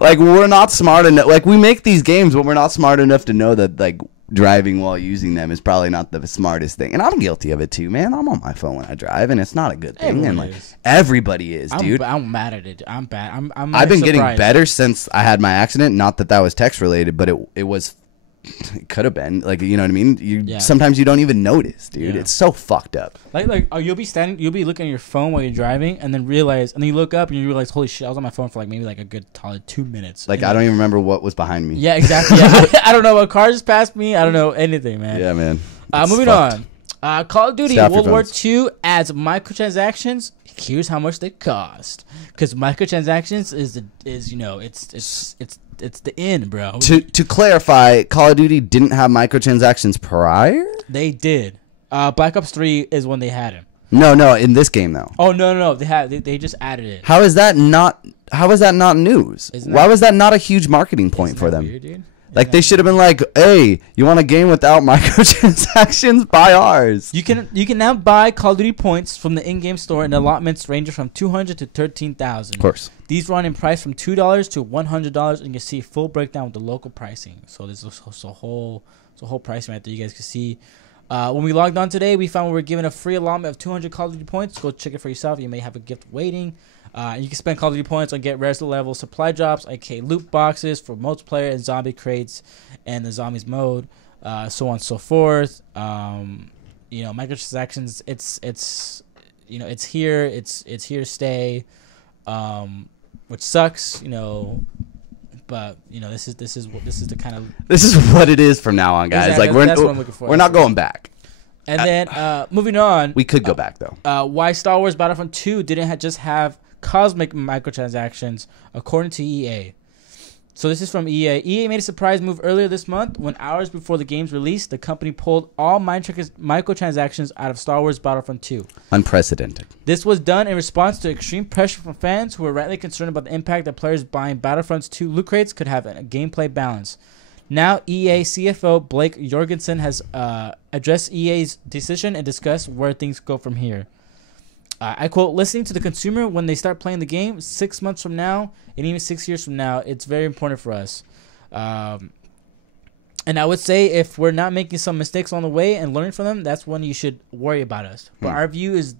Like, we're not smart enough. Like, we make these games, but we're not smart enough to know that, like, driving while using them is probably not the smartest thing. And I'm guilty of it too, man. I'm on my phone when I drive, and it's not a good thing. Everyone and like is. everybody is, dude. I'm mad at it. I'm bad. I've been getting better since I had my accident. Not that was text related, but it was. It could have been, like, you know what I mean. Sometimes you don't even notice, dude. It's so fucked up. Like you'll be looking at your phone while you're driving, and then you look up and you realize, holy shit, I was on my phone for like maybe like a good solid 2 minutes. Like, I don't even remember what was behind me. Yeah, exactly. Yeah. I don't know what car just passed me. I don't know anything, man. Yeah, man. Moving on. Call of Duty World War II adds microtransactions. Here's how much they cost. Because microtransactions it's the end, bro. To clarify, Call of Duty didn't have microtransactions prior? They did. Black Ops 3 is when they had him. No, in this game though. Oh no, they just added it. How is that not news? Why was that not a huge marketing point for them? Weird, dude? Like, they should have been like, "Hey, you want a game without microtransactions? Buy ours." You can now buy Call of Duty points from the in-game store, and allotments range from 200 to 13,000. Of course. These run in price from $2 to $100, and you can see full breakdown with the local pricing. So there's a whole pricing right there. You guys can see. When we logged on today, we found we were given a free allotment of 200 Call of Duty points. Go check it for yourself. You may have a gift waiting. You can spend Call of Duty points on get res level supply drops, aka loot boxes for multiplayer and zombie crates, and the zombies mode, so on and so forth. Microtransactions. It's here. It's here to stay, which sucks. But this is the kind of this is what it is from now on, guys. Exactly. Like, that's what I'm looking for. We're not going back. And then moving on, we could go back though. Why Star Wars Battlefront 2 didn't just have cosmic microtransactions, according to EA. So this is from EA. EA made a surprise move earlier this month when, hours before the game's release, the company pulled all microtransactions out of Star Wars Battlefront 2. Unprecedented. This was done in response to extreme pressure from fans who were rightly concerned about the impact that players buying Battlefront's 2 loot crates could have on a gameplay balance. Now, EA CFO Blake Jorgensen has addressed EA's decision and discussed where things go from here. I quote, "Listening to the consumer when they start playing the game 6 months from now and even 6 years from now, it's very important for us. And I would say if we're not making some mistakes on the way and learning from them, that's when you should worry about us. But our view is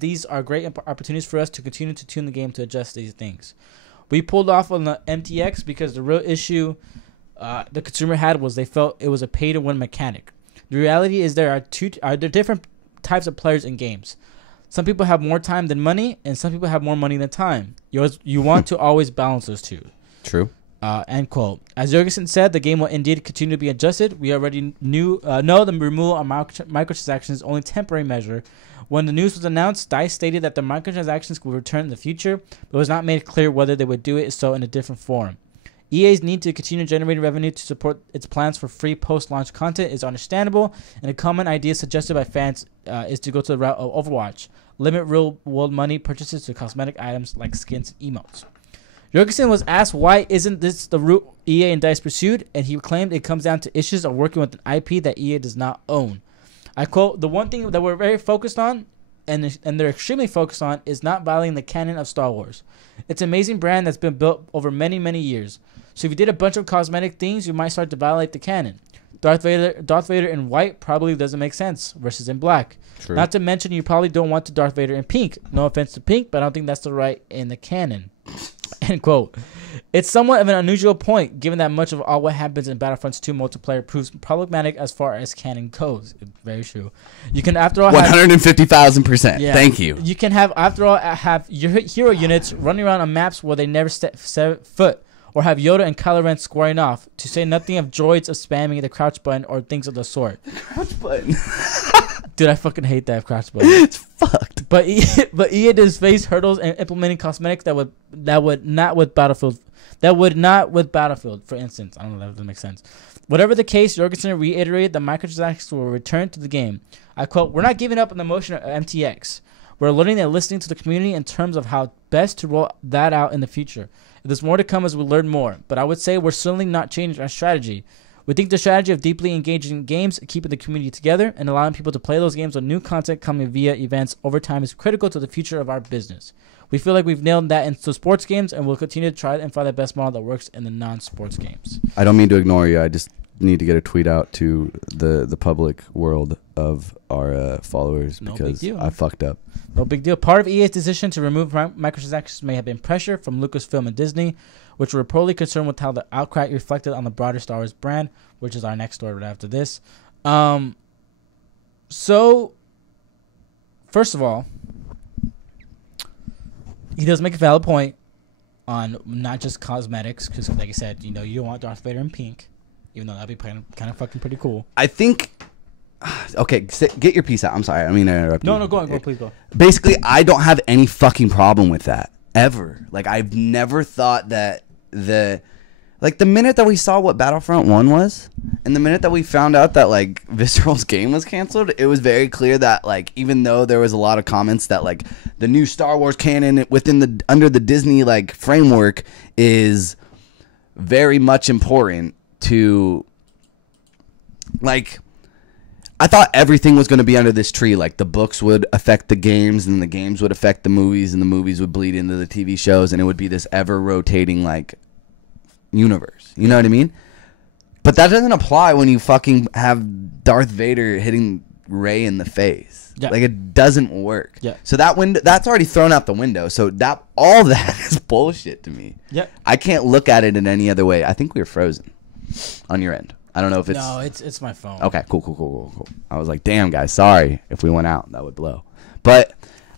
these are great opportunities for us to continue to tune the game to adjust these things. We pulled off on the MTX because the real issue the consumer had was they felt it was a pay-to-win mechanic. The reality is there are different types of players in games. Some people have more time than money, and some people have more money than time. You want to always balance those two. True. End quote. As Jorgensen said, the game will indeed continue to be adjusted. We already know the removal of microtransactions is only a temporary measure. When the news was announced, DICE stated that the microtransactions will return in the future, but it was not made clear whether they would do it so in a different form. EA's need to continue generating revenue to support its plans for free post-launch content is understandable, and a common idea suggested by fans is to go to the route of Overwatch, limit real-world money purchases to cosmetic items like skins and emotes. Jorgensen was asked why isn't this the route EA and DICE pursued, and he claimed it comes down to issues of working with an IP that EA does not own. I quote, "The one thing that we're very focused on, and they're extremely focused on, is not violating the canon of Star Wars. It's an amazing brand that's been built over many, many years. So if you did a bunch of cosmetic things, you might start to violate the canon. Darth Vader in white probably doesn't make sense versus in black. True. Not to mention you probably don't want the Darth Vader in pink. No offense to pink, but I don't think that's the right in the canon." End quote. It's somewhat of an unusual point, given that much of all what happens in Battlefront 2 multiplayer proves problematic as far as canon goes. Very true. You can, after all, 150,000%. Yeah. Thank you. You can have your hero units running around on maps where they never set foot, or have Yoda and Kylo Ren squaring off, to say nothing of droids of spamming the crouch button or things of the sort. Crouch button. Dude, I fucking hate that crouch button. It's fucked. But EA does face hurdles in implementing cosmetics that would not with Battlefield. For instance, I don't know if that doesn't make sense. Whatever the case, Jorgensen reiterated that microtransactions will return to the game. I quote, "We're not giving up on the motion of MTX. We're learning and listening to the community in terms of how best to roll that out in the future. There's more to come as we learn more, but I would say we're certainly not changing our strategy. We think the strategy of deeply engaging games, keeping the community together, and allowing people to play those games with new content coming via events over time is critical to the future of our business. We feel like we've nailed that into sports games, and we'll continue to try and find the best model that works in the non-sports games." I don't mean to ignore you. I just need to get a tweet out to the public world of our followers because I fucked up. No big deal. Part of EA's decision to remove microtransactions may have been pressure from Lucasfilm and Disney, which were reportedly concerned with how the outcry reflected on the broader Star Wars brand, which is our next story right after this. So, first of all, he does make a valid point on not just cosmetics, because like I said, you don't want Darth Vader in pink, even though that'd be kind of fucking pretty cool. I think... Okay, get your piece out. I'm sorry. I mean, I interrupt you. No, go on. Please go. Basically, I don't have any fucking problem with that. Ever. Like, I've never thought that the minute that we saw what Battlefront 1 was, and the minute that we found out that, like, Visceral's game was canceled, it was very clear that, like, even though there was a lot of comments that, like, the new Star Wars canon under the Disney, like, framework is very much important to, like... I thought everything was going to be under this tree. Like, the books would affect the games, and the games would affect the movies, and the movies would bleed into the TV shows, and it would be this ever-rotating, like, universe. You know what I mean? But that doesn't apply when you fucking have Darth Vader hitting Rey in the face. Yeah. Like, it doesn't work. Yeah. So that's already thrown out the window. So all that is bullshit to me. Yeah. I can't look at it in any other way. I think we were frozen on your end. I don't know if it's... No, it's my phone. Okay, cool. I was like, damn, guys, sorry if we went out. That would blow. But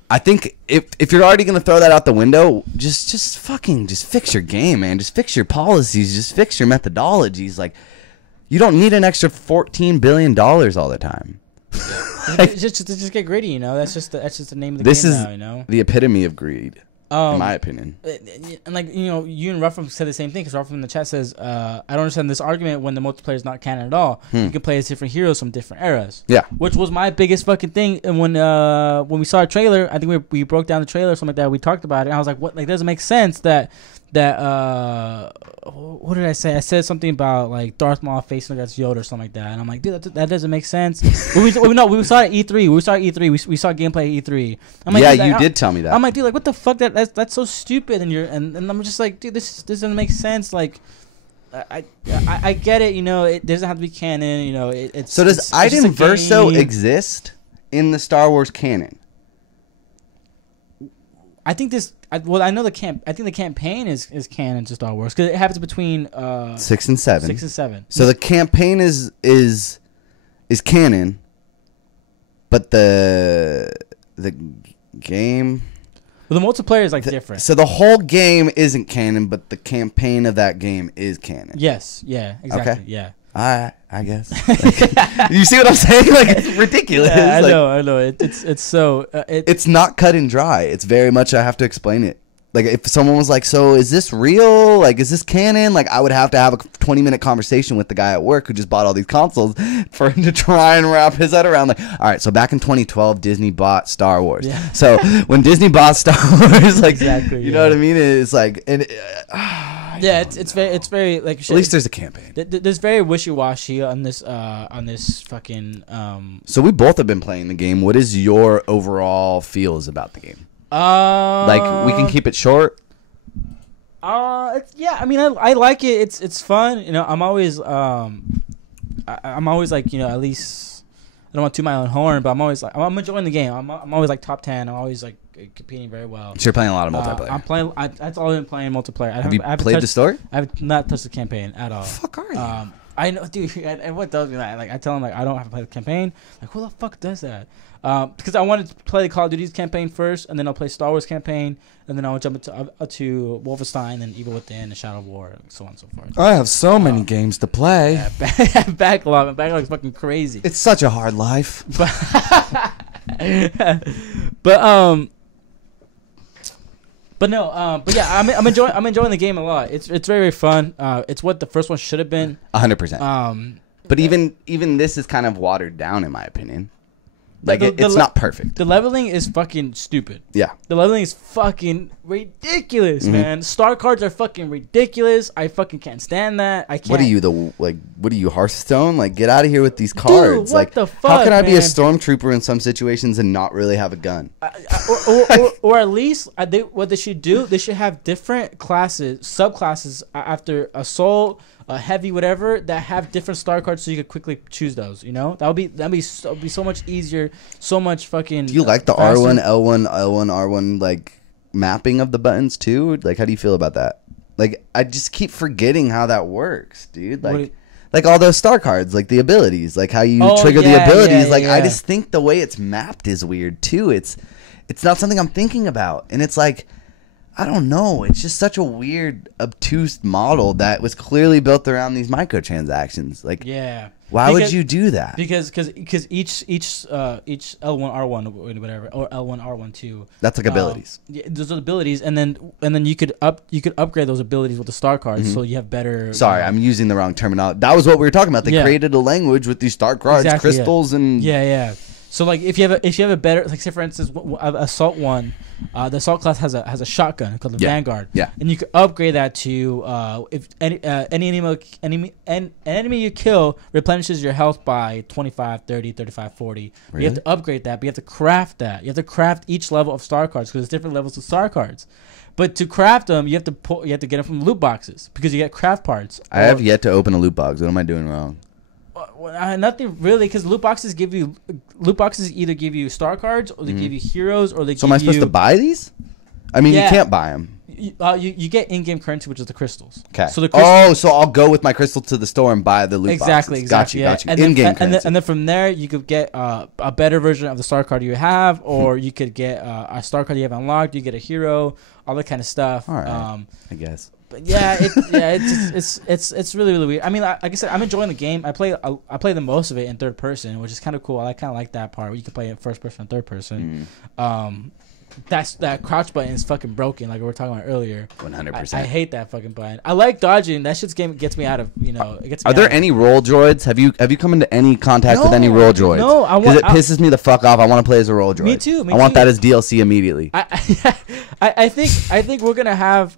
I think if you're already going to throw that out the window, just fix your game, man. Just fix your policies. Just fix your methodologies. Like, you don't need an extra $14 billion all the time. just get greedy, That's just the name of the game now, This is the epitome of greed. In my opinion. And like, you and Ruffin said the same thing, because Ruffin in the chat says, I don't understand this argument when the multiplayer is not canon at all. You can play as different heroes from different eras. Yeah. Which was my biggest fucking thing. And when we saw a trailer, I think we broke down the trailer or something like that. We talked about it. And I was like, what? Like, doesn't make sense that what did I say? I said something about like Darth Maul facing against Yoda or something like that, and I'm like, dude, that doesn't make sense. we saw it at E3. We saw gameplay at E3. I'm like, yeah, you did tell me that. I'm like, dude, like, what the fuck? That's so stupid. And I'm just like, dude, this doesn't make sense. Like, I get it. It doesn't have to be canon. It's so does Iden Verso exist in the Star Wars canon? I think I know I think the campaign is canon to Star Wars because it happens between 6 and 7. 6 and 7. So the campaign is is canon, but the game. Well, the multiplayer is like different. So the whole game isn't canon, but the campaign of that game is canon. Yes. Yeah. Exactly. Okay. Yeah. I guess. Like, you see what I'm saying? Like, it's ridiculous. Yeah, I like, know. I know. It's so. It's not cut and dry. It's very much I have to explain it. Like, if someone was like, so is this real? Like, is this canon? Like, I would have to have a 20-minute conversation with the guy at work who just bought all these consoles for him to try and wrap his head around. Like, all right, so back in 2012, Disney bought Star Wars. Yeah. So when Disney bought Star Wars, like, Exactly, you know what I mean? It's like, and yeah, it's very like. At least there's a campaign. There's very wishy-washy on this fucking. So we both have been playing the game. What is your overall feels about the game? Like, we can keep it short. Yeah. I mean, I like it. It's fun. You know, I'm always I'm always like, you know, at least I don't want to toot my own horn, but I'm always like I'm enjoying the game. I'm always like top 10. I'm always like competing very well. So you're playing a lot of multiplayer. I'm playing. That's all I've been playing multiplayer. Have you played the story? I have not touched the campaign at all. Fuck are you? I know, dude. And what does me like? I tell him like I don't have to play the campaign. Like, who the fuck does that? Because I wanted to play the Call of Duty's campaign first, and then I'll play Star Wars campaign, and then I'll jump into Wolfenstein, and Evil Within, and Shadow of War, and so on and so forth. I have so many games to play. Yeah, backlog. My backlog is fucking crazy. It's such a hard life. But yeah, I'm enjoying the game a lot. It's very, very fun. It's what the first one should have been. 100%. But even this is kind of watered down, in my opinion. Like, it's not perfect. The leveling is fucking stupid. Yeah. The leveling is fucking ridiculous, man. Star cards are fucking ridiculous. I fucking can't stand that. I can't. What are you, Hearthstone? Like, get out of here with these cards. Dude, what like, the fuck, how can I be a man? stormtrooper in some situations and not really have a gun? Or at least what they should do, they should have different classes, subclasses after assault, heavy, whatever, that have different star cards, so you could quickly choose those. You know, that'd be so much easier, so much fucking. Do you like the faster. R1, L1, L1, R1 like mapping of the buttons too? Like, how do you feel about that? Like, I just keep forgetting how that works, dude. Like all those star cards, like the abilities, like how you trigger the abilities. I just think the way it's mapped is weird too. It's not something I'm thinking about, and it's like, I don't know. It's just such a weird, obtuse model that was clearly built around these microtransactions. Like, yeah. Why would you do that? Because each L1 R1 whatever, or L1 R1 2. That's like abilities. Yeah, those are abilities, and then you could upgrade those abilities with the star cards, so you have better. Sorry, I'm using the wrong terminology. That was what we were talking about. They created a language with these star cards, crystals, and yeah. So like if you have a better, like, say for instance, assault one, the assault class has a shotgun called the Vanguard. Yeah. And you could upgrade that to if any enemy you kill replenishes your health by 25, 30, 35, 40. Really? You have to upgrade that, but you have to craft that. You have to craft each level of star cards because there's different levels of star cards. But to craft them, you have to get them from loot boxes because you get craft parts. I have yet to open a loot box. What am I doing wrong? Nothing really, because loot boxes either give you star cards, or they give you heroes, or they. So am I supposed to buy these? I mean, you can't buy them. You get in-game currency, which is the crystals. Okay. So the so I'll go with my crystal to the store and buy the loot boxes. Got you. In-game currency. And then from there, you could get a better version of the star card you have, or you could get a star card you have unlocked. You get a hero, all that kind of stuff. All right. I guess. But it's really, really weird. I mean, like I said, I'm enjoying the game. I play the most of it in third person, which is kind of cool. I kind of like that part where you can play it first person and third person. That crouch button is fucking broken, like we were talking about earlier. 100%. I hate that fucking button. I like dodging. That shit's game gets me out of, you know. It gets me Are there any roll droids? Have you come into any contact with any roll droids? No, because it pisses me the fuck off. I want to play as a roll droid. Me too. I want that as DLC immediately. I think we're gonna have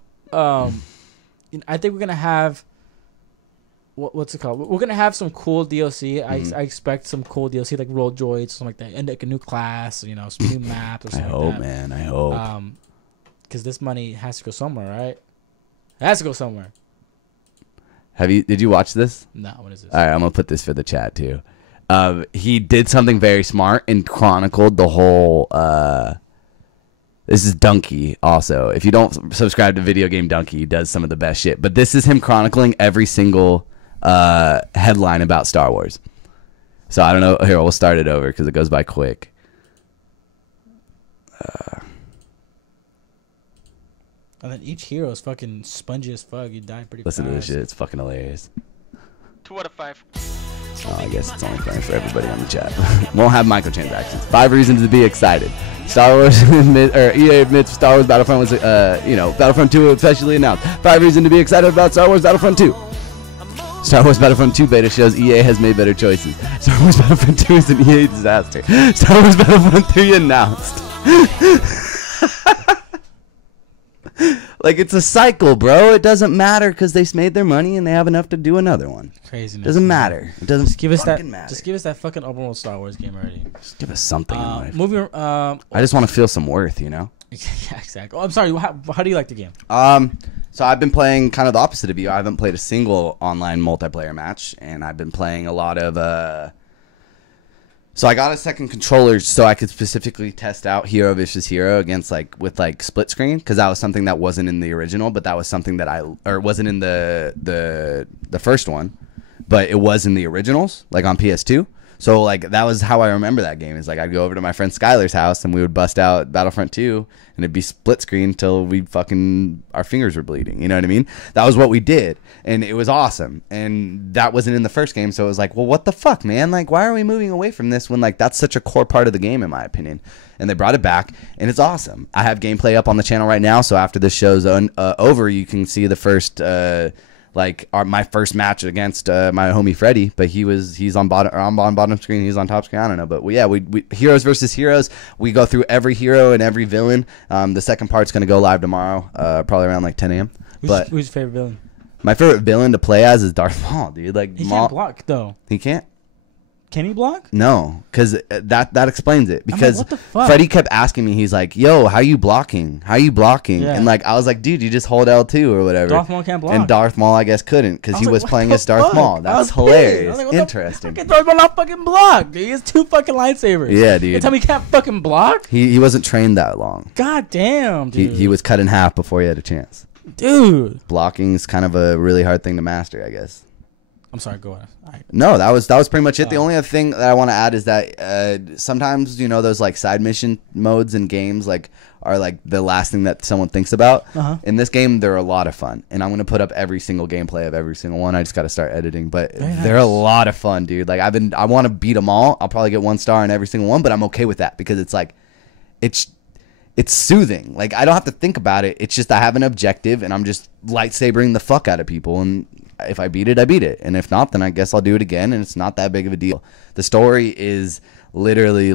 what's it called? We're gonna have some cool DLC. I expect some cool DLC like roll droids, something like that, and like a new class, you know, some new map or something. I hope. Because this money has to go somewhere, right? It has to go somewhere. Did you watch this? No, what is this? All right, I'm gonna put this for the chat too. He did something very smart and chronicled the whole. This is Donkey also. If you don't subscribe to Video Game Donkey, he does some of the best shit. But this is him chronicling every single headline about Star Wars. So I don't know. Here, we'll start it over because it goes by quick. And then each hero is fucking spongy as fuck. You die pretty Listen fast. to this shit. It's fucking hilarious. 2 out of 5. Oh, I guess it's only funny for everybody on the chat. Won't have microtransactions. 5 reasons to be excited. Star Wars EA admits Star Wars Battlefront was, Battlefront 2 officially announced. 5 reasons to be excited about Star Wars Battlefront 2. Star Wars Battlefront 2 beta shows EA has made better choices. Star Wars Battlefront 2 is an EA disaster. Star Wars Battlefront 3 announced. Like, it's a cycle, bro. It doesn't matter because they made their money and they have enough to do another one. Craziness. Doesn't matter. It doesn't Just give us that. matter. Just give us that fucking open world Star Wars game already. Just give us something in life. Moving. I just want to feel some worth, you know? Yeah, exactly. Oh, I'm sorry. How do you like the game? So I've been playing kind of the opposite of you. I haven't played a single online multiplayer match, and I've been playing a lot of so I got a second controller so I could specifically test out hero versus hero against with split screen, because that was something that wasn't in the original, but that was something that wasn't in the first one, but it was in the originals, like on PS2. So that was how I remember that game. Is I'd go over to my friend Skylar's house and we would bust out Battlefront 2 and it'd be split screen till our fingers were bleeding. You know what I mean? That was what we did, and it was awesome. And that wasn't in the first game, so it was well, what the fuck, man? Why are we moving away from this when that's such a core part of the game, in my opinion? And they brought it back, and it's awesome. I have gameplay up on the channel right now, so after this show's over, you can see the first. My first match against my homie Freddy, but he's on bottom screen, he's on top screen, I don't know, but we heroes versus heroes, we go through every hero and every villain. The second part's gonna go live tomorrow, probably around 10 a.m. Who's your favorite villain? My favorite villain to play as is Darth Maul, dude. He can't block though. He can't. Can he block? No, because that explains it. Because what the fuck? Freddy kept asking me, he's like, "Yo, how you blocking? How you blocking?" Yeah. And I was like, "Dude, you just hold L2 or whatever." Darth Maul can't block. And Darth Maul, I guess, couldn't because he was what playing the as Darth fuck? Maul. That's hilarious. Interesting. Darth Maul not fucking block, dude. He has 2 fucking lightsabers. Yeah, dude. You tell me he can't fucking block? He wasn't trained that long. God damn, dude. He was cut in half before he had a chance. Dude. Blocking is kind of a really hard thing to master, I guess. I'm sorry, go on. All right. No, that was pretty much it. The only other thing that I want to add is that sometimes those side mission modes in games are the last thing that someone thinks about. In this game, they're a lot of fun, and I'm gonna put up every single gameplay of every single one. I just got to start editing, but they're a lot of fun, dude. I want to beat them all. I'll probably get 1 star in every single one, but I'm okay with that because it's soothing. I don't have to think about it. It's just I have an objective, and I'm just lightsabering the fuck out of people, and if I beat it, I beat it. And if not, then I guess I'll do it again, and it's not that big of a deal. The story is literally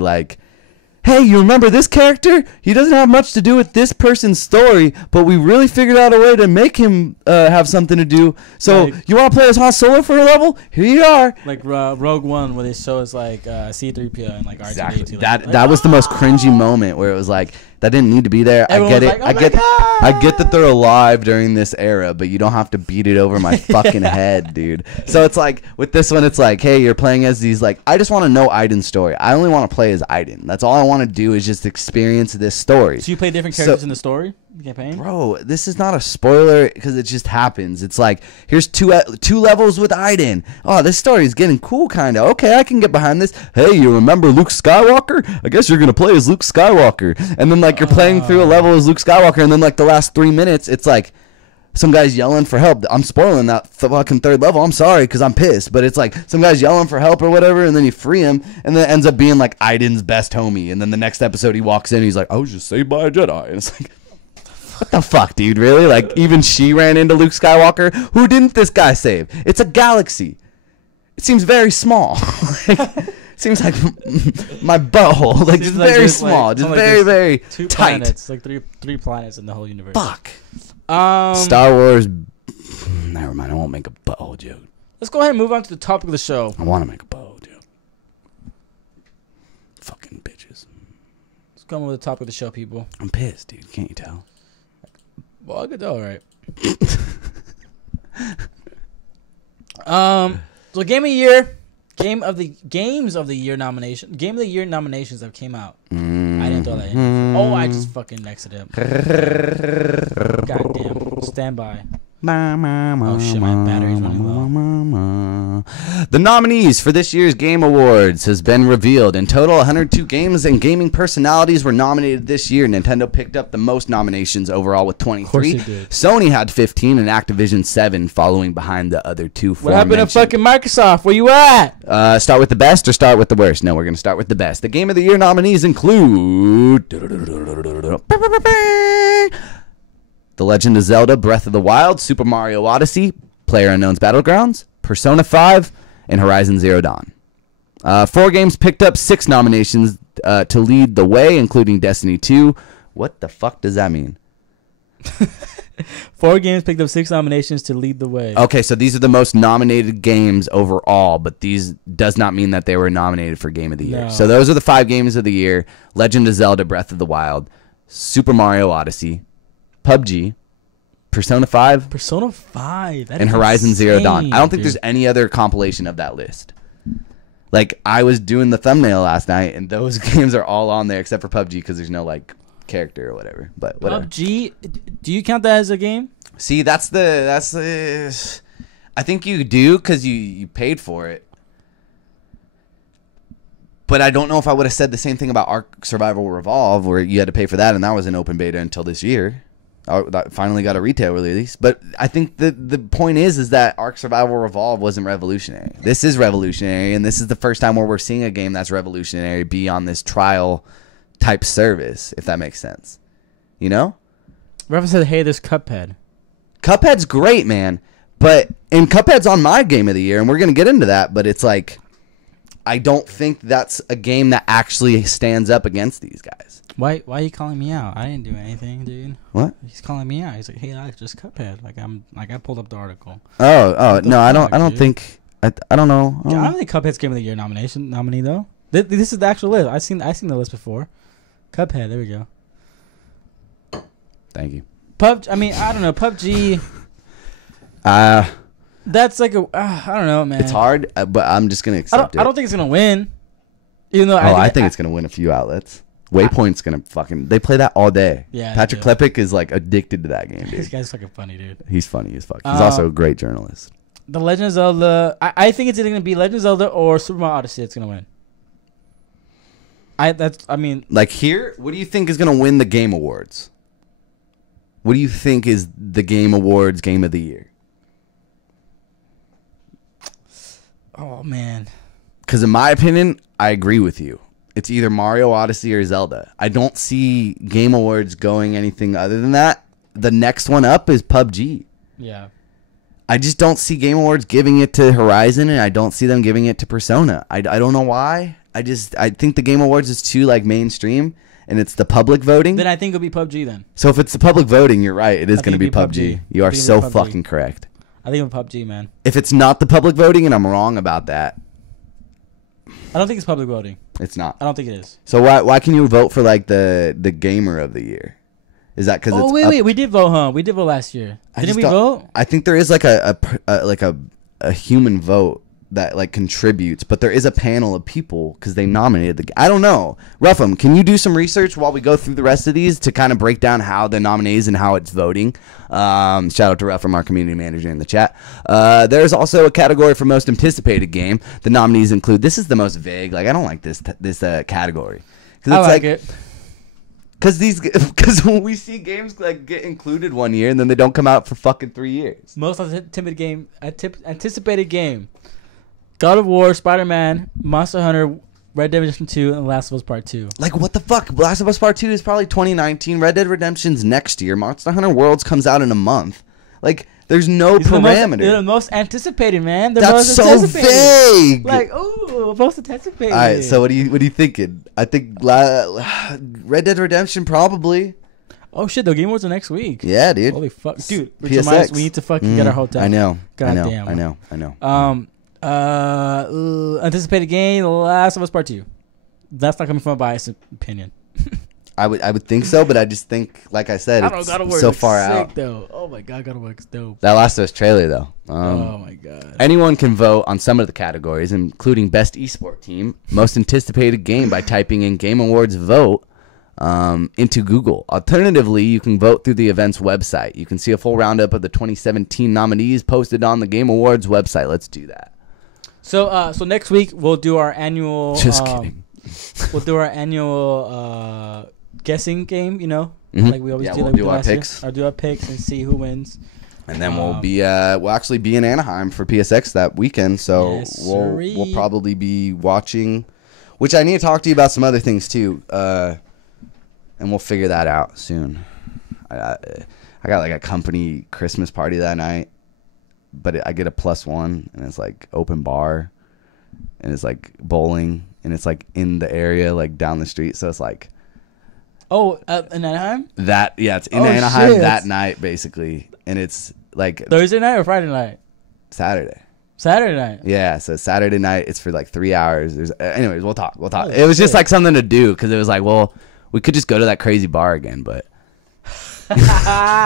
hey, you remember this character? He doesn't have much to do with this person's story, but we really figured out a way to make him have something to do. So you want to play as Han Solo for a level? Here you are. Rogue One, where they show us C-3PO and R2-D2. Exactly. That was the most cringy moment where it was that didn't need to be there. I get it. I get that they're alive during this era, but you don't have to beat it over my fucking head, dude. So it's with this one, it's hey, you're playing as these I just want to know Aiden's story. I only want to play as Aiden. That's all I want to do is just experience this story. So you play different characters in the story? The campaign? Bro, this is not a spoiler because it just happens. It's here's two levels with Aiden. Oh, this story is getting cool, kind of. Okay, I can get behind this. Hey, you remember Luke Skywalker? I guess you're going to play as Luke Skywalker. And then, you're playing through a level as Luke Skywalker, and then, the last 3 minutes, it's some guy's yelling for help. I'm spoiling that fucking 3rd level. I'm sorry because I'm pissed. But it's some guy's yelling for help or whatever, and then you free him, and then it ends up being Aiden's best homie. And then the next episode he walks in, he's I was just saved by a Jedi. And it's what the fuck, dude? Really? Even she ran into Luke Skywalker? Who didn't this guy save? It's a galaxy. It seems very small. Seems like my butthole. Just very small. Just very, very 2 tight. planets. 3 planets in the whole universe. Fuck. Star Wars. Never mind. I won't make a butthole joke. Let's go ahead and move on to the topic of the show. I want to make a butthole joke. Fucking bitches. Let's go on with the topic of the show, people. I'm pissed, dude. Can't you tell? Well, I could tell, right? So game of the year nominations that came out. I didn't throw that in. Oh, I just fucking exited it. Goddamn. Stand by. Oh shit, my battery's running low. The nominees for this year's Game Awards has been revealed. In total, 102 games and gaming personalities were nominated this year. Nintendo picked up the most nominations overall with 23. Of course they did. Sony had 15 and Activision 7, following behind the other two. What happened to fucking Microsoft? Where you at? Start with the best or start with the worst? No, we're going to start with the best. The Game of the Year nominees include The Legend of Zelda Breath of the Wild, Super Mario Odyssey, PlayerUnknown's Battlegrounds, Persona 5, and Horizon Zero Dawn. 4 games picked up 6 nominations to lead the way, including Destiny 2. What the fuck does that mean? 4 games picked up 6 nominations to lead the way. Okay, so these are the most nominated games overall, but these does not mean that they were nominated for Game of the Year. No. So those are the 5 games of the year: Legend of Zelda Breath of the Wild, Super Mario Odyssey, PUBG, Persona 5, Persona 5, and Horizon Zero Dawn. I don't think there's any other compilation of that list. Like, I was doing the thumbnail last night, and those games are all on there except for PUBG because there's no, like, character or whatever. But whatever. PUBG, do you count that as a game? See, that's the I think you do because you paid for it. But I don't know if I would have said the same thing about Ark Survival Revolve, where you had to pay for that, and that was an open beta until this year. That finally got a retail release. But I think the point is that Ark Survival Revolve wasn't revolutionary. This is revolutionary, and this is the first time where we're seeing a game that's revolutionary be on this trial type service, if that makes sense. You know? Rafa said, hey, there's Cuphead. Cuphead's great, man. And Cuphead's on my Game of the Year, and we're going to get into that, but it's like, I don't think that's a game that actually stands up against these guys. Why are you calling me out? I didn't do anything, dude. What? He's calling me out. He's like, hey, Alex, just Cuphead. I pulled up the article. Oh, no, I don't think, I don't know. Yeah, I don't think Cuphead's Game of the Year nominee though. This is the actual list. I've seen the list before. Cuphead, there we go. Thank you. PUBG, I mean, I don't know, PUBG. That's like I don't know, man. It's hard, but I'm just gonna accept it. I don't think it's gonna win. Even though I think it's gonna win a few outlets. Waypoint's gonna they play that all day. Yeah. Patrick Klepek is like addicted to that game, dude. This guy's fucking funny, dude. He's funny as fuck. He's also a great journalist. The Legend of Zelda. I think it's either gonna be Legend of Zelda or Super Mario Odyssey. It's gonna win. Like here, what do you think is gonna win the Game Awards? What do you think is the Game Awards Game of the Year? Oh man. Because in my opinion, I agree with you. It's either Mario Odyssey or Zelda. I don't see Game Awards going anything other than that. The next one up is PUBG. Yeah. I just don't see Game Awards giving it to Horizon, and I don't see them giving it to Persona. I don't know why. I think the Game Awards is too like mainstream, and it's the public voting. Then I think it'll be PUBG then. So if it's the public voting, you're right. It is going to be PUBG. You are so fucking correct. I think it's PUBG, man. If it's not the public voting, and I'm wrong about that, I don't think it's public voting. it's not. I don't think it is. So why can you vote for like the Gamer of the Year? Is that because Oh wait, we did vote, huh? We did vote last year. Didn't we vote? I think there is like a human vote that like contributes, but there is a panel of people because they nominated I don't know. Ruffum, can you do some research while we go through the rest of these to kind of break down how the nominees and how it's voting? Shout out to Ruffum, our community manager in the chat. There's also a category for most anticipated game. The nominees include, this is the most vague. Like I don't like this category. I like it. Because when we see games like get included one year and then they don't come out for fucking 3 years. Most anticipated game. God of War, Spider-Man, Monster Hunter, Red Dead Redemption 2, and Last of Us Part 2. Like, what the fuck? Last of Us Part 2 is probably 2019. Red Dead Redemption's next year. Monster Hunter Worlds comes out in a month. Like, there's no parameter. They're the most anticipated, man. That's so vague. Like, ooh, most anticipated. All right, so what are you thinking? I think Red Dead Redemption probably. Oh shit, the Game Awards are next week. Yeah, dude. Holy fuck, dude. PSX. We need to fucking get our hotel. I know. Goddamn. I know. Anticipated game, The Last of Us Part 2. That's not coming from a biased opinion. I would think so, but I just think, like I said, it's so far out. Though. Oh my god, God of War looks dope. That Last of Us trailer, though. Oh my god. Anyone can vote on some of the categories, including Best Esport Team, Most Anticipated Game by typing in Game Awards Vote into Google. Alternatively, you can vote through the event's website. You can see a full roundup of the 2017 nominees posted on the Game Awards website. Let's do that. So next week we'll do our annual. Just kidding. We'll do our annual guessing game. You know, Mhm. like we always do. We'll Like we do did our last year. picks. Or do our picks and see who wins. And then we'll actually be in Anaheim for PSX that weekend. So Yes, we'll sirree. probably be watching, which I need to talk to you about some other things too. And we'll figure that out soon. I got like a company Christmas party that night, but I get a +1 and it's like open bar and it's like bowling and it's like in the area, like down the street. So it's like, Oh, in Anaheim? it's in Oh, Anaheim shit. that night basically. And it's like Thursday night or Friday night? Saturday. Saturday night. Yeah, so Saturday night it's for like 3 hours. Anyways, we'll talk. Holy It was just shit. like something to do because it was like, well, we could just go to that crazy bar again, but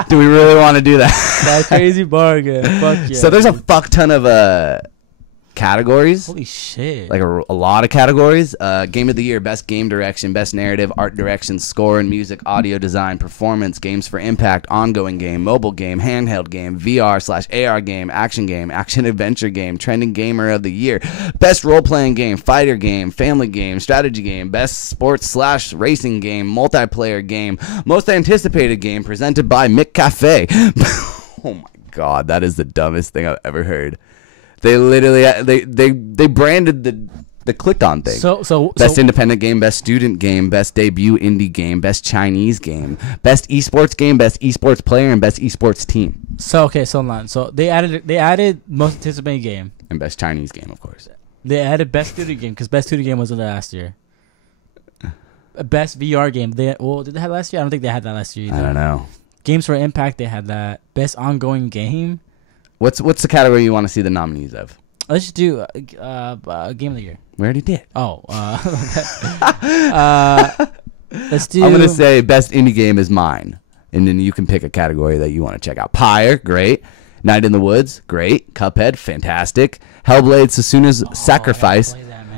do we really want to do that? That crazy bargain. Fuck yeah. So there's a fuck ton of categories. Holy shit. Like a lot of categories. Game of the year, best game direction, best narrative, art direction, score and music, audio design, performance, games for impact, ongoing game, mobile game, handheld game, VR/AR game, action adventure game, trending gamer of the year, best role-playing game, fighter game, family game, strategy game, best sports/racing game, multiplayer game, most anticipated game presented by McCafe. Oh my god, that is the dumbest thing I've ever heard. They literally they branded the click-on thing. So Best independent game, best student game, best debut indie game, best Chinese game, best esports game, best esports player, and best esports team. So hold on. So they added most anticipated game. And best Chinese game, of course. They added best studio game because best studio game was last year. Best VR game. Did they have last year? I don't think they had that last year either. I don't know. Games for Impact. They had that. Best ongoing game. What's the category you want to see the nominees of? Let's just do game of the year. We already did. Oh, let's do. I'm gonna say best indie game is mine, and then you can pick a category that you want to check out. Pyre, great. Night in the Woods, great. Cuphead, fantastic. Hellblade: Susuna's Sacrifice.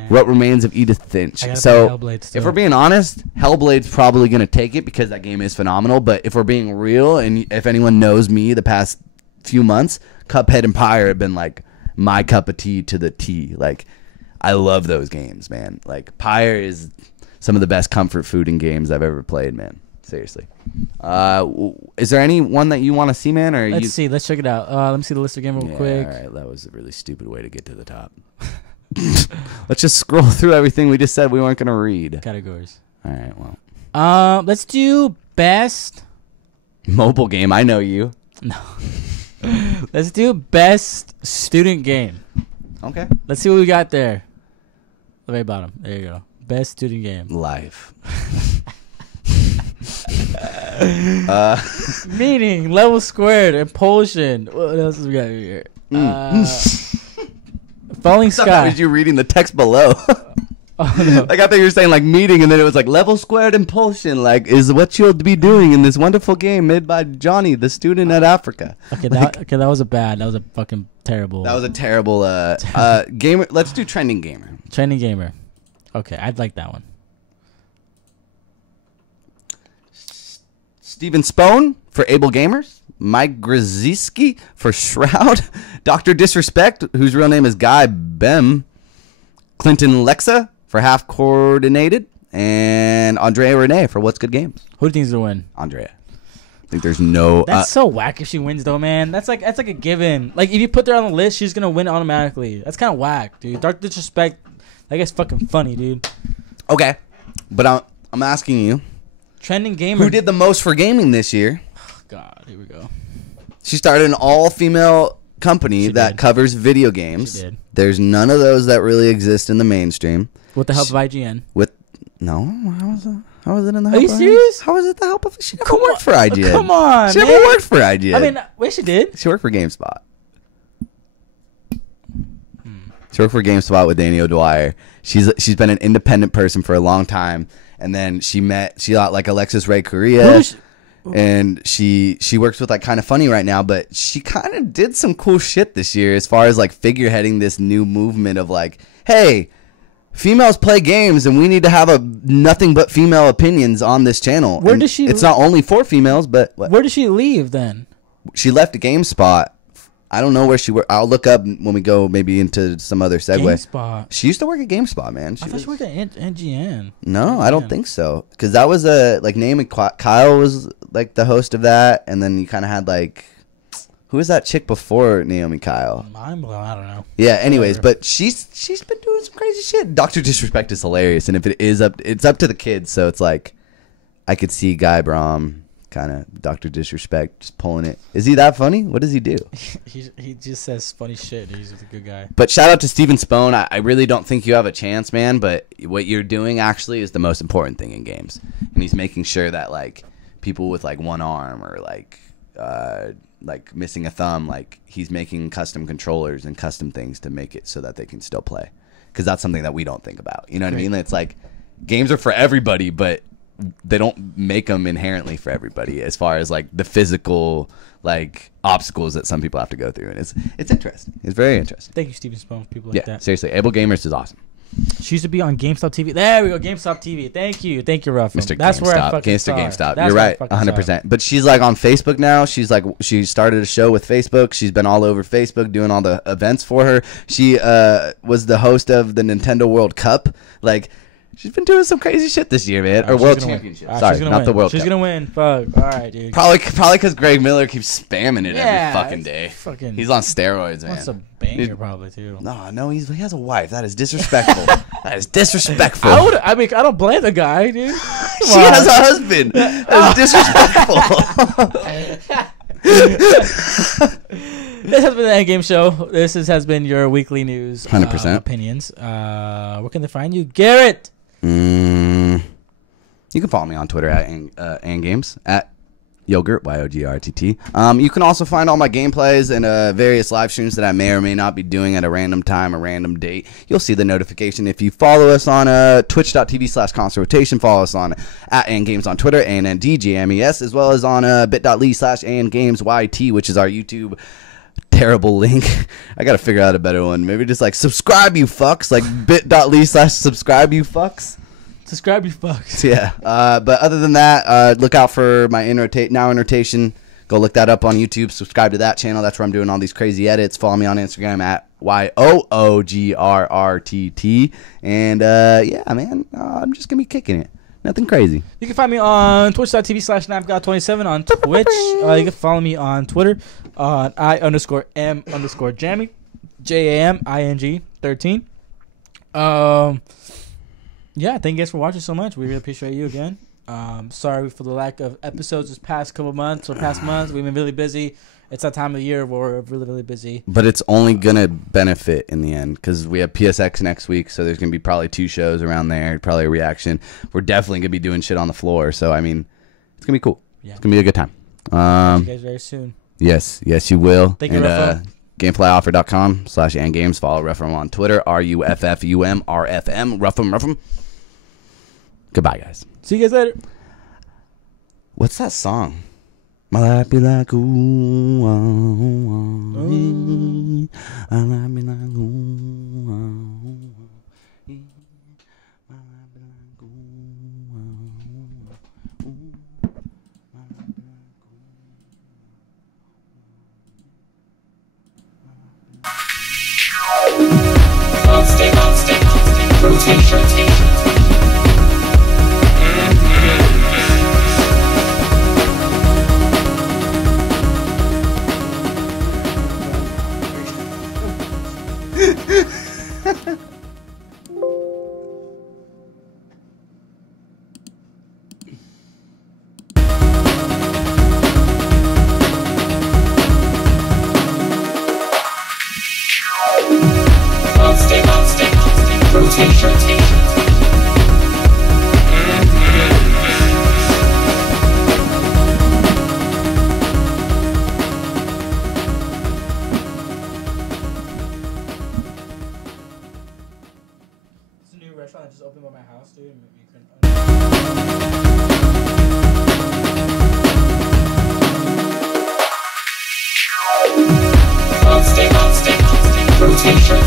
What Remains of Edith Finch. So, if we're being honest, Hellblade's probably going to take it because that game is phenomenal. But if we're being real, and if anyone knows me the past few months, Cuphead and Pyre have been like my cup of tea to the T. Like, I love those games, man. Like, Pyre is some of the best comfort food in games I've ever played, man. Seriously. Is there any one that you want to see, man? Or Let's see. Let's check it out. Let me see the list again real quick. All right, that was a really stupid way to get to the top. Let's just scroll through everything we just said we weren't going to read. Categories. All right, well. Let's do best Mobile game. I know you. No. Let's do best student game. Okay. Let's see what we got there. The very bottom. There you go. Best student game. Life. Meaning, level squared, impulsion. What else we got here? Falling I thought that Sky. was you reading the text below. Oh, no. Like I thought you were saying like meeting, and then it was like level squared impulsion. Like is what you'll be doing in this wonderful game made by Johnny, the student at Africa. Okay, Like, that was a fucking terrible. that was a terrible gamer. Let's do trending gamer. Trending gamer. Okay, I'd like that one. Steven Spohn for Able Gamers. Mike Grzyski for Shroud. Dr. Disrespect, whose real name is Guy Bem. Clinton Lexa for Half Coordinated. And Andrea Renee for What's Good Games. Who do you think is gonna win? Andrea. I think there's no... That's so whack if she wins though, man. That's like a given. Like if you put her on the list, she's gonna win automatically. That's kind of whack, dude. Dark Disrespect. That guy's fucking funny, dude. Okay. But I'm asking you. Trending gamer. Who did the most for gaming this year? God, here we go. She started an all-female company She that did. covers video games. She did. There's none of those that really exist in the mainstream. With the help of IGN. No, how was it in the Are help you of serious? How was it the help of? She never Come worked on. for IGN. Come on, She never man. worked for IGN. I mean, wait, she did. She worked for GameSpot. She worked for GameSpot with Danny O'Dwyer. She's been an independent person for a long time, and then she got like Alexis Ray Correa, and she works with like Kind of Funny right now. But she kind of did some cool shit this year as far as like figureheading this new movement of like, hey, females play games, and we need to have nothing but female opinions on this channel. Where And does she? It's not only for females, but Where did she leave then? she left GameSpot I don't know where she worked. I'll look up when we go maybe into some other segue. GameSpot. She used to work at GameSpot, man. I thought she worked at NGN. No, I don't think so. Because that was like Naomi Kyle was like the host of that, and then you kind of had like, who was that chick before Naomi Kyle? I don't know. Yeah. Anyways, but she's been doing some crazy shit. Dr. Disrespect is hilarious, and if it is it's up to the kids. So it's like, I could see Guy Braum. Kind of Dr. Disrespect, just pulling it. Is he that funny? What does he do? he just says funny shit. He's a good guy. But shout out to Steven Spone. I really don't think you have a chance, man. But what you're doing actually is the most important thing in games, and he's making sure that like people with like one arm or like missing a thumb, like he's making custom controllers and custom things to make it so that they can still play. Because that's something that we don't think about. You know what I mean? It's like games are for everybody, but they don't make them inherently for everybody as far as like the physical like obstacles that some people have to go through, and it's interesting. It's very interesting. Thank you, Steven Spone, people like that. Seriously, Able Gamers is awesome. She used to be on GameStop TV. There we go, GameStop TV. Thank you, Ruff. Mr. That's GameStop. where I fucking Mr. GameStop. That's You're right, 100%. But she's like on Facebook now. She started a show with Facebook. She's been all over Facebook doing all the events for her. She was the host of the Nintendo World Cup. Like, she's been doing some crazy shit this year, man. Or World Championship. Sorry, not the World Cup. She's going to win. Fuck. All right, dude. Probably because Greg Miller keeps spamming it every fucking day. He's on steroids, man. That's a banger probably, too. No, he has a wife. That is disrespectful. That is disrespectful. I don't blame the guy, dude. She has a husband. That is disrespectful. This has been the Endgame Show. This has been your weekly news 100% opinions. Where can they find you? Garrett! You can follow me on Twitter at Endgames, at YOGRRTT, YOGRRTT. You can also find all my gameplays and various live streams that I may or may not be doing at a random time, a random date. You'll see the notification if you follow us on twitch.tv/constant rotation. Follow us on at Endgames on Twitter, ANNDGMES, as well as on bit.ly/ANGamesYT, which is our YouTube terrible link. I gotta figure out a better one. Maybe just like subscribe, you fucks. Like bit.ly/subscribe, you fucks. Subscribe, you fucks. Yeah. But other than that, look out for my now in rotation. Go look that up on YouTube. Subscribe to that channel. That's where I'm doing all these crazy edits. Follow me on Instagram at YOOGRRTT. And yeah, man, I'm just gonna be kicking it. Nothing crazy. You can find me on twitch.tv/NapGod27 on Twitch. You can follow me on Twitter on I_M_Jammy, JAMING13. Yeah, thank you guys for watching so much. We really appreciate you again. Sorry for the lack of episodes this past couple months or past months. We've been really busy. It's that time of year where we're really, really busy. But it's only going to benefit in the end because we have PSX next week, so there's going to be probably 2 shows around there, probably a reaction. We're definitely going to be doing shit on the floor, so, I mean, it's going to be cool. Yeah. It's going to be a good time. See you guys very soon. Yes, you will. Thank you, Ruffum. Gameflyoffer.com/andgames. Follow Ruffum on Twitter, RUFFUMRFM. Ruffum. Goodbye, guys. See you guys later. What's that song? My life be like ooh, I life be like ooh, rotation. Restaurant that just opened by my house, dude. You can Rotation.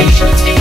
YOGRRTT.